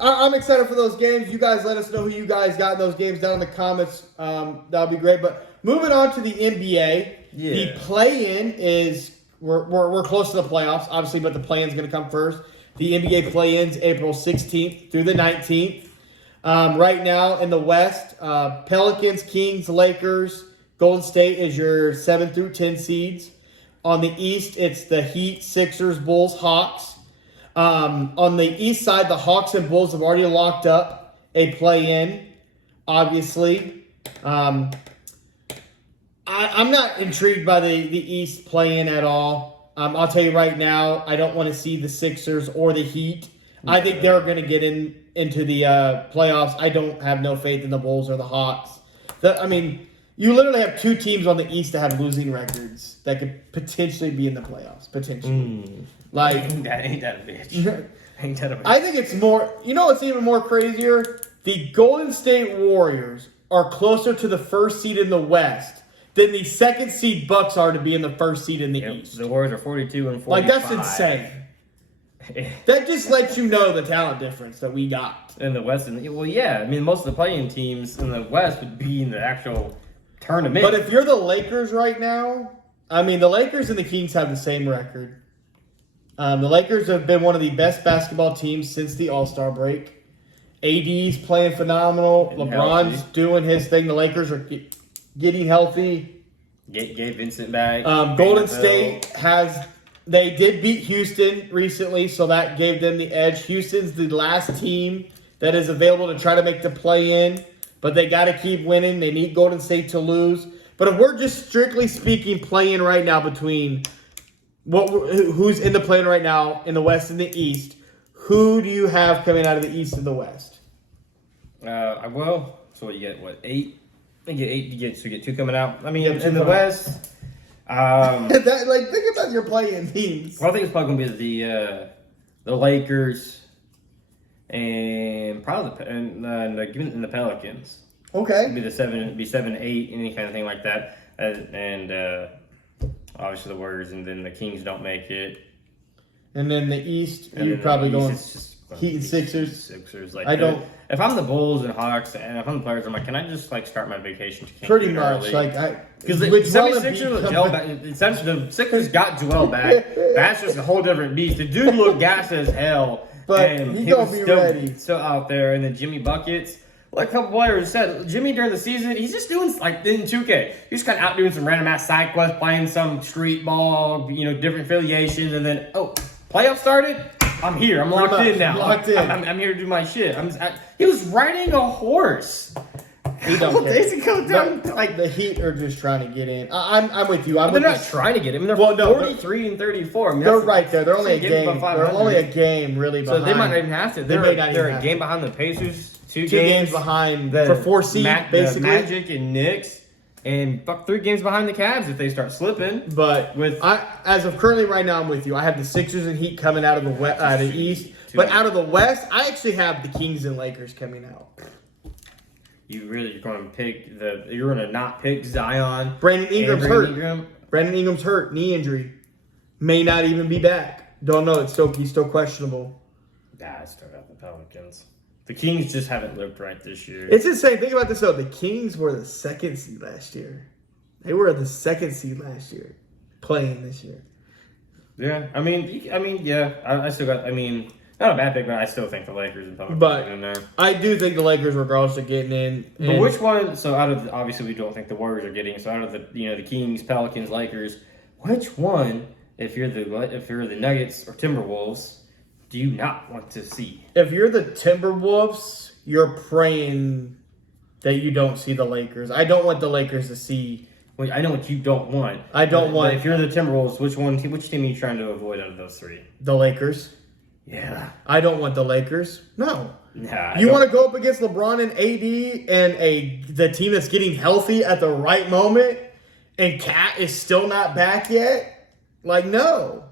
I'm excited for those games. You guys let us know who you guys got in those games down in the comments. That'll be great. But moving on to the NBA, the Yeah. play-in is we're close to the playoffs, obviously, but the play-in's going to come first. The NBA play-in's April 16th through the 19th. Right now in the West, Pelicans, Kings, Lakers, Golden State is your 7 through 10 seeds. On the East, it's the Heat, Sixers, Bulls, Hawks. On the East side, the Hawks and Bulls have already locked up a play-in, obviously. I'm not intrigued by the East play-in at all. I'll tell you right now, I don't want to see the Sixers or the Heat. I think they're going to get into the playoffs. I don't have no faith in the Bulls or the Hawks. You literally have two teams on the East that have losing records that could potentially be in the playoffs. Potentially. Like, Ain't that a bitch? Ain't that a bitch? I think it's more. You know what's even more crazier? The Golden State Warriors are closer to the first seed in the West than the second seed Bucks are to be in the first seed in the East. The Warriors are 42 and 45. Like, that's insane. That just lets you know the talent difference that we got. In the West, well, yeah. I mean, most of the playing teams in the West would be in the actual tournament. But if you're the Lakers right now, the Lakers and the Kings have the same record. The Lakers have been one of the best basketball teams since the All-Star break. AD's playing phenomenal. Getting LeBron's healthy. doing his thing. The Lakers are getting healthy. Gave Vincent back. Golden State they did beat Houston recently, so that gave them the edge. Houston's the last team that is available to try to make the play-in, but they got to keep winning. They need Golden State to lose. But if we're just strictly speaking play-in right now between who's in the play-in right now in the West and the East, who do you have coming out of the East and the West? Well, so you get what, 8? You get 8. You get 2 coming out. I mean, Yeah, 2 in the coming out. West. Well, Think about your play-in teams. I think it's probably gonna be the Lakers and probably the Pelicans. Okay. It'd be 7, 8, any kind of thing like that, and obviously the Warriors, and then the Kings don't make it. And then the East, And you're then probably the East, going it's just Heat and Sixers. Sixers. Like I don't. If I'm the Bulls and Hawks, and if I'm the players, I'm like, can I just like start my vacation to Cancun Pretty much. early? Like Because the with Joel 76ers Embiid with Joel coming- back, essentially the Sixers got Joel back. That's just a whole different beast. The dude looked gassed as hell, But and he he gonna was be still, ready. still out there. And then Jimmy buckets. Like a couple players said, Jimmy during the season, he's just doing like in 2K. He's kind of out doing some random ass side quests, playing some street ball, different affiliations, and then playoffs started. I'm here. I'm locked in now. Locked in. I'm here to do my shit. He was riding a horse. He don't care. Days ago, down, Like the Heat are just trying to get in. I'm with you. I'm they're with not this- trying to get him. They're Well, no, 43 and 34. I mean, They're that's- right there. They're only a that's getting game. above They're 500. only a game really So behind. they might not even have to. They may not They're even a have game to. behind the Pacers. Two games behind the for 4 seed, basically. The Magic and Knicks, and 3 games behind the Cavs if they start slipping. But as of currently right now, I'm with you. I have the Sixers and Heat coming out of the East, but out of the West, I actually have the Kings and Lakers coming out. You're going to pick you're going to not pick Zion. Brandon Ingram's hurt. Ingram. Brandon Ingram's hurt, knee injury, may not even be back. Don't know. He's still questionable. Nah, I still got the Pelicans. The Kings just haven't looked right this year. It's insane. Think about this though. The Kings were the 2nd seed last year. They were the 2nd seed last year, playing this year. Yeah, I mean, yeah. I still got. I mean, not a bad pick, but I still think the Lakers and Pelicans But are in there. I do think the Lakers, regardless of getting in. But which one? So out of obviously we don't think the Warriors are getting. So out of the Kings, Pelicans, Lakers, which one? If you're the Nuggets or Timberwolves, do you not want to see? If you're the Timberwolves, you're praying that you don't see the Lakers. I don't want the Lakers to see. Well, I know what you don't want. I don't want- But if you're the Timberwolves, which team are you trying to avoid out of those 3? The Lakers. Yeah. I don't want the Lakers. No. Nah. You want to go up against LeBron and AD and the team that's getting healthy at the right moment, and Cat is still not back yet? Like, no.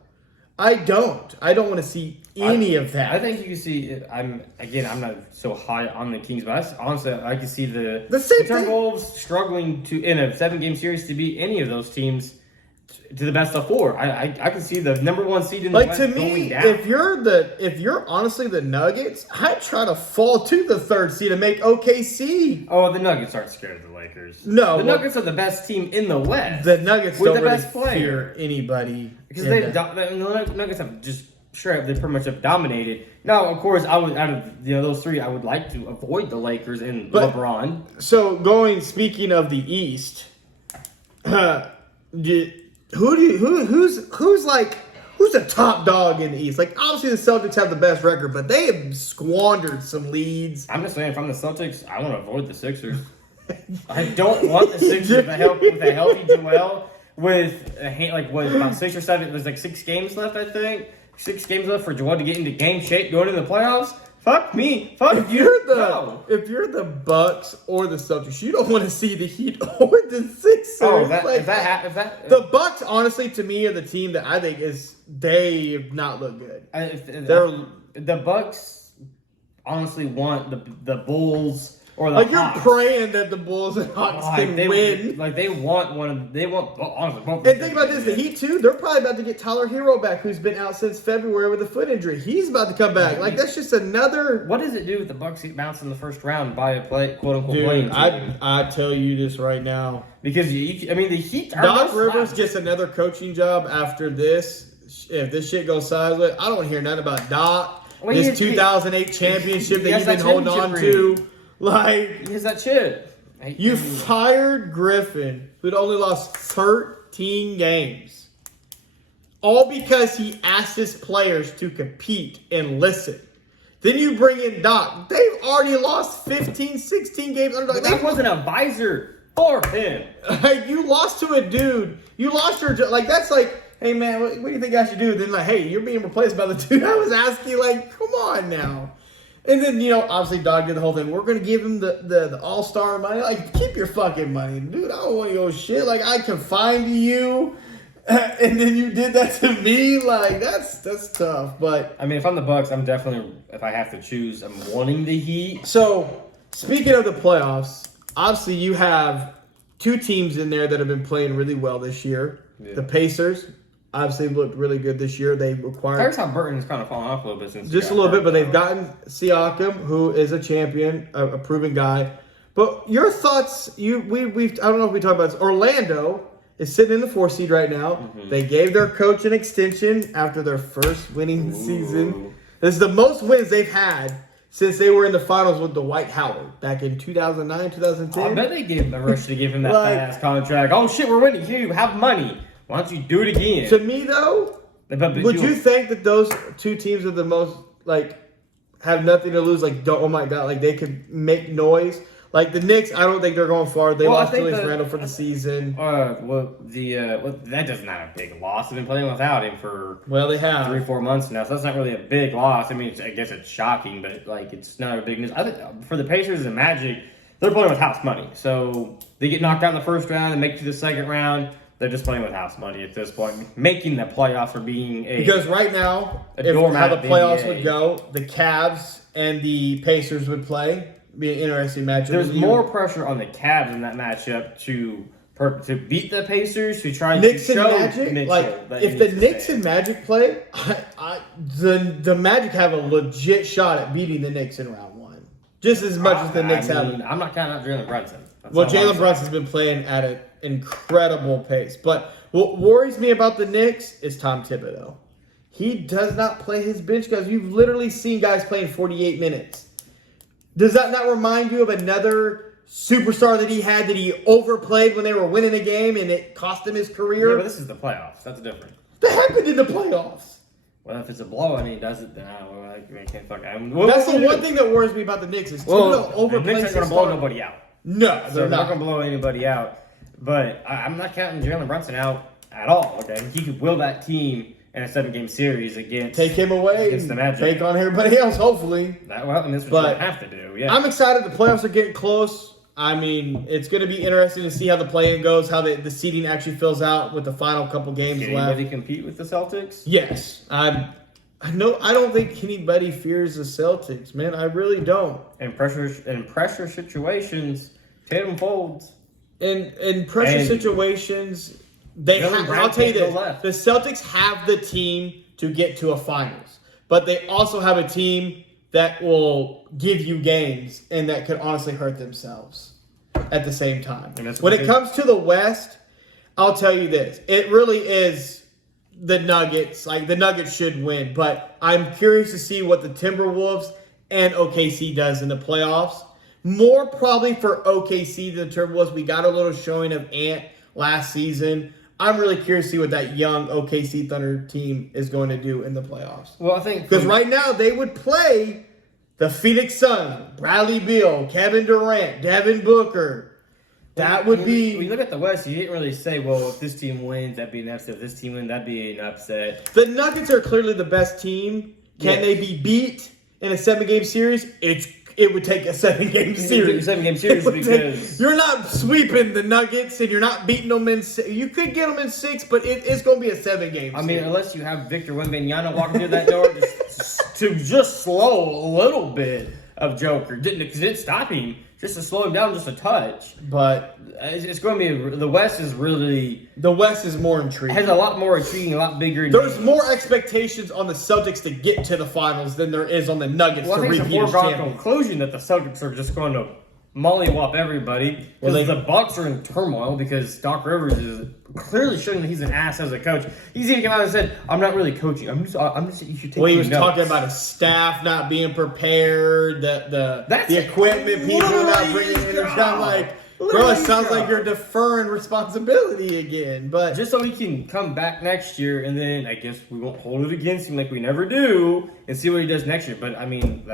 I don't. I don't want to see any of that. I think you can see. I'm not so high on the Kings, but honestly, I can see the same thing. Timberwolves struggling in a 7-game series to beat any of those teams to the best of 4. I can see the number 1 seed in the Like, West to going me, down. if you're honestly the Nuggets, I try to fall to the 3rd seed and make OKC. Oh, the Nuggets aren't scared of the Lakers. No, the well, Nuggets are the best team in the West. The Nuggets With don't the really best player. fear anybody. Because in that. the Nuggets have just they pretty much have dominated. Now, of course, I would out of those 3, I would like to avoid the Lakers and But- LeBron. So speaking of the East, who's the top dog in the East? Like, obviously the Celtics have the best record, but they have squandered some leads. I'm just saying, if I'm the Celtics, I want to avoid the Sixers. I don't want the Sixers with a healthy Joel with about 6 or 7. There's like 6 games left, I think. 6 games left for Joel to get into game shape going into the playoffs. Fuck me. Fuck If you. No. if you're the Bucks or the Celtics, you don't want to see the Heat or the Sixers. Oh, Like, the the Bucks, honestly, to me, are the team that I think they have not looked good. the Bucks honestly want the Bulls or the Like, you're Hawks. praying that the Bulls and Hawks can win. Like they want honestly both. And think about this, the Heat too, they're probably about to get Tyler Hero back, who's been out since February with a foot injury. He's about to come back. Like, that's just another... What does it do if the Bucks get bounced in the first round by a quote unquote Dude, playing team? I tell you this right now. Because the Heat are Doc no Rivers slouch. gets another coaching job after this. If this shit goes sideways, I don't want to hear nothing about Doc. Well, this 2008 championship he that has you've been that holding on championship to. Like, Here's that shit. you fired Griffin, who'd only lost 13 games. All because he asked his players to compete and listen. Then you bring in Doc. They've already lost 15, 16 games. But that was an advisor for him. Like, you lost to a dude. You lost your job. Like, that's like, hey, man, what do you think I should do? Then, like, hey, you're being replaced by the dude I was asking. Like, come on now. And then, obviously, Doc did the whole thing. We're going to give him the all-star money. Like, keep your fucking money. Dude, I don't want your shit. Like, I confined you, and then you did that to me. Like, that's tough. But, I mean, if I'm the Bucks, I'm definitely, if I have to choose, I'm wanting the Heat. so, speaking of the playoffs, obviously, you have 2 teams in there that have been playing really well this year. Yeah. The Pacers, obviously looked really good this year. They acquired Tyrese Halliburton's kind of fallen off a little bit since just a little bit, but they've gotten Siakam, who is a champion, a proven guy. But your thoughts? I don't know if we talked about this. Orlando is sitting in the 4th seed right now. Mm-hmm. They gave their coach an extension after their first winning season. This is the most wins they've had since they were in the finals with Dwight Howard back in 2009, 2010. I bet they gave him a rush to give him that Like- fast contract. Oh shit, we're winning. Here, you have money. Why don't you do it again? To me, though, But would you think that those two teams are the most, like, have nothing to lose? Like, oh my God, like, they could make noise? Like, the Knicks, I don't think they're going far. They Well, I lost think Julius Randle for the season. That does not a big loss. They've been playing without him for Well, they have. 3-4 months now, so that's not really a big loss. I mean, I guess it's shocking, but like it's not a big news. I think for the Pacers and Magic, they're playing with house money, so they get knocked out in the first round and make it to the second round. They're just playing with house money at this point, making the playoffs for being a Because right now, a if doormat how the at the playoffs NBA. would go, the Cavs and the Pacers would play. Be an interesting matchup. There's more pressure on the Cavs in that matchup to beat the Pacers, to try Knicks to and show Magic. Mitchell Like, that if he the needs to Knicks stay. and Magic play, the Magic have a legit shot at beating the Knicks in round 1, just as much as the Knicks have. I'm not counting out Jalen Brunson. That's Well, all I'm Jalen saying. Brunson's been playing at an incredible pace. But what worries me about the Knicks is Tom Thibodeau. He does not play his bench guys. You've literally seen guys playing 48 minutes. Does that not remind you of another superstar that he overplayed when they were winning a game and it cost him his Yeah, career? but this is the playoffs. That's different. That happened in the playoffs. Well, if it's a blow and he does it, then I can't fuck. That's the one thing that worries me about the Knicks is Well, Thibodeau the overplays Knicks his aren't going to blow star. nobody out. No, So they're they're not not. going to blow anybody out. But I'm not counting Jalen Brunson out at all. Okay, he could will that team in a 7-game series against. Take him away Against the and Magic. take on everybody else, hopefully. And that's what But you have to do. Yeah. I'm excited. The playoffs are getting close. I mean, it's going to be interesting to see how the play-in goes, how the seeding actually fills out with the final couple games Can left. anybody compete with the Celtics? Yes. I don't think anybody fears the Celtics, man. I really don't. In pressure situations, Tatum folds. In pressure And situations, they Jalen have, Brown I'll tell you can't this. go left. The Celtics have the team to get to a finals. But they also have a team that will give you games and that could honestly hurt themselves at the same time. And that's When what it they- comes to the West, I'll tell you this. It really is the Nuggets. Like, the Nuggets should win. But I'm curious to see what the Timberwolves and OKC does in the playoffs. More probably for OKC than the Timberwolves. We got a little showing of Ant last season. I'm really curious to see what that young OKC Thunder team is going to do in the playoffs. Well, I think Because right now they would play the Phoenix Suns, Bradley Beal, Kevin Durant, Devin Booker. That would when you be look at the West. You didn't really say, well, if this team wins, that'd be an upset. If this team wins, that'd be an upset. the Nuggets are clearly the best team. Can Yes. they be beat in a 7-game series? It would take a 7-game series. 7-game series It would take- because you're not sweeping the Nuggets and you're not beating them in 6. You could get them in 6, but it's going to be a 7-game I series. mean, unless you have Victor Wembanyama walking through that door to slow a little bit of Joker, because it didn't stop him, just to slow him down just a touch. But It's going to be the West is really the West is more intriguing. has a lot more intriguing, a lot bigger. There's more expectations on the Celtics to get to the finals than there is on the Nuggets Well, I to think it's a repeat as foregone champions. conclusion that the Celtics are just going to mollywop everybody. Well, Because they- the Bucks are in turmoil because Doc Rivers is clearly showing that he's an ass as a coach. He's even come out and said, "I'm not really coaching. I'm just you should take." Well, he some was notes." talking about his staff not being prepared, That's the equipment people not literally bringing his in. It's job. not like, bro, Literally it his sounds job. like you're deferring responsibility again. But Just so he can come back next year, and then I guess we won't hold it against him like we never do, and see what he does next year. But I mean,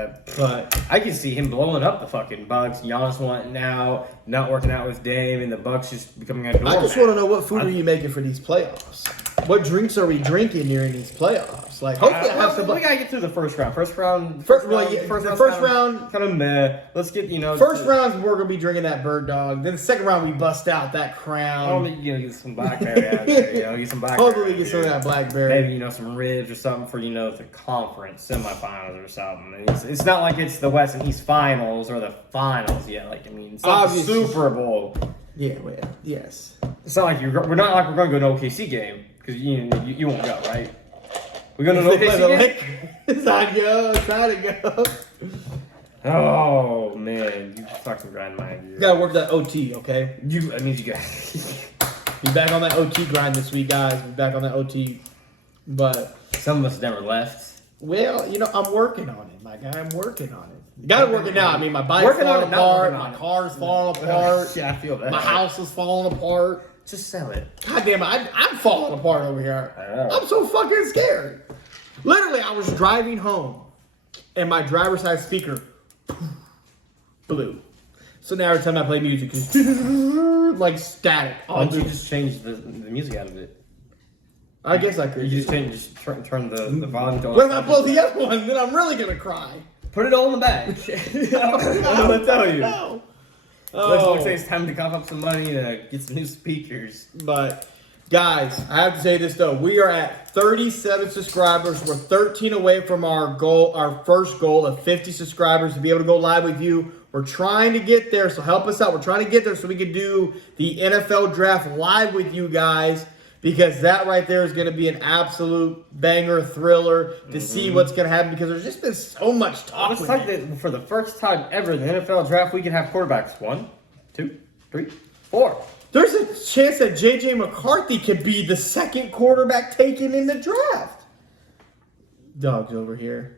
I can see him blowing up the fucking Bucks. Giannis wanting out, not working out with Dame, and the Bucks just becoming a I doormat. just want to know what food are you making for these playoffs? What drinks are we drinking during these playoffs? Like, hopefully I have some. We gotta get through the first round. First round, kind of meh. Let's get First round, we're gonna be drinking that Bird Dog. Then the second round, we bust out that Crown. Hopefully, get some blackberry out there. Get some blackberry. Hopefully, we get some of that blackberry. Maybe some ribs or something for the conference semifinals or something. And it's not like it's the West and East finals or the finals yet. Like it's not the Obviously. Super Bowl. Yeah, well, yes. It's not like we're not like we're going to go to an OKC game because you won't go, right? We're going to an OKC game. It's on go. Try to go. Oh man, you fucking grind my gear. You gotta work that OT, okay? That means you got. Be back on that OT grind this week, guys. Be back on that OT. But Some of us never left. well, I'm working on it, my guy. I'm working on it. You gotta work it out. I mean, my bike's Working on falling it, not apart. working on My it. car's falling apart. Yeah, I feel that. My house is falling apart. Just sell it. God damn it, I'm falling apart over here. I know. I'm so fucking scared. Literally, I was driving home, and my driver's side speaker blew. So now every time I play music, it's like static. Why don't you just change the music out of it? I guess I could. You just turn the volume down. What if I blow the other one? Then I'm really gonna cry. Put it all in the back. I'm gonna tell you. No. Let's say it's time to cough up some money and get some new speakers. But guys, I have to say this though. We are at 37 subscribers. We're 13 away from our goal, our first goal of 50 subscribers to be able to go live with you. We're trying to get there, so help us out. We're trying to get there so we can do the NFL draft live with you guys, because that right there is going to be an absolute banger thriller to see what's going to happen, because there's just been so much talk. It's like that for the first time ever in the NFL draft, we can have quarterbacks 1, 2, 3, 4. There's a chance that J.J. McCarthy could be the second quarterback taken in the draft. Dogs over here.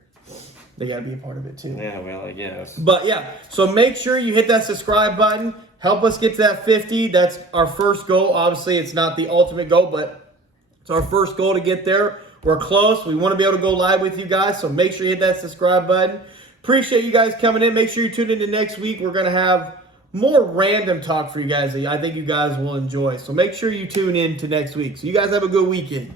They got to be a part of it too. Yeah, well, I guess. But yeah, so make sure you hit that subscribe button. Help us get to that 50. That's our first goal. Obviously, it's not the ultimate goal, but it's our first goal to get there. We're close. We want to be able to go live with you guys, so make sure you hit that subscribe button. Appreciate you guys coming in. Make sure you tune into next week. We're going to have more random talk for you guys that I think you guys will enjoy. So make sure you tune in to next week. So you guys have a good weekend.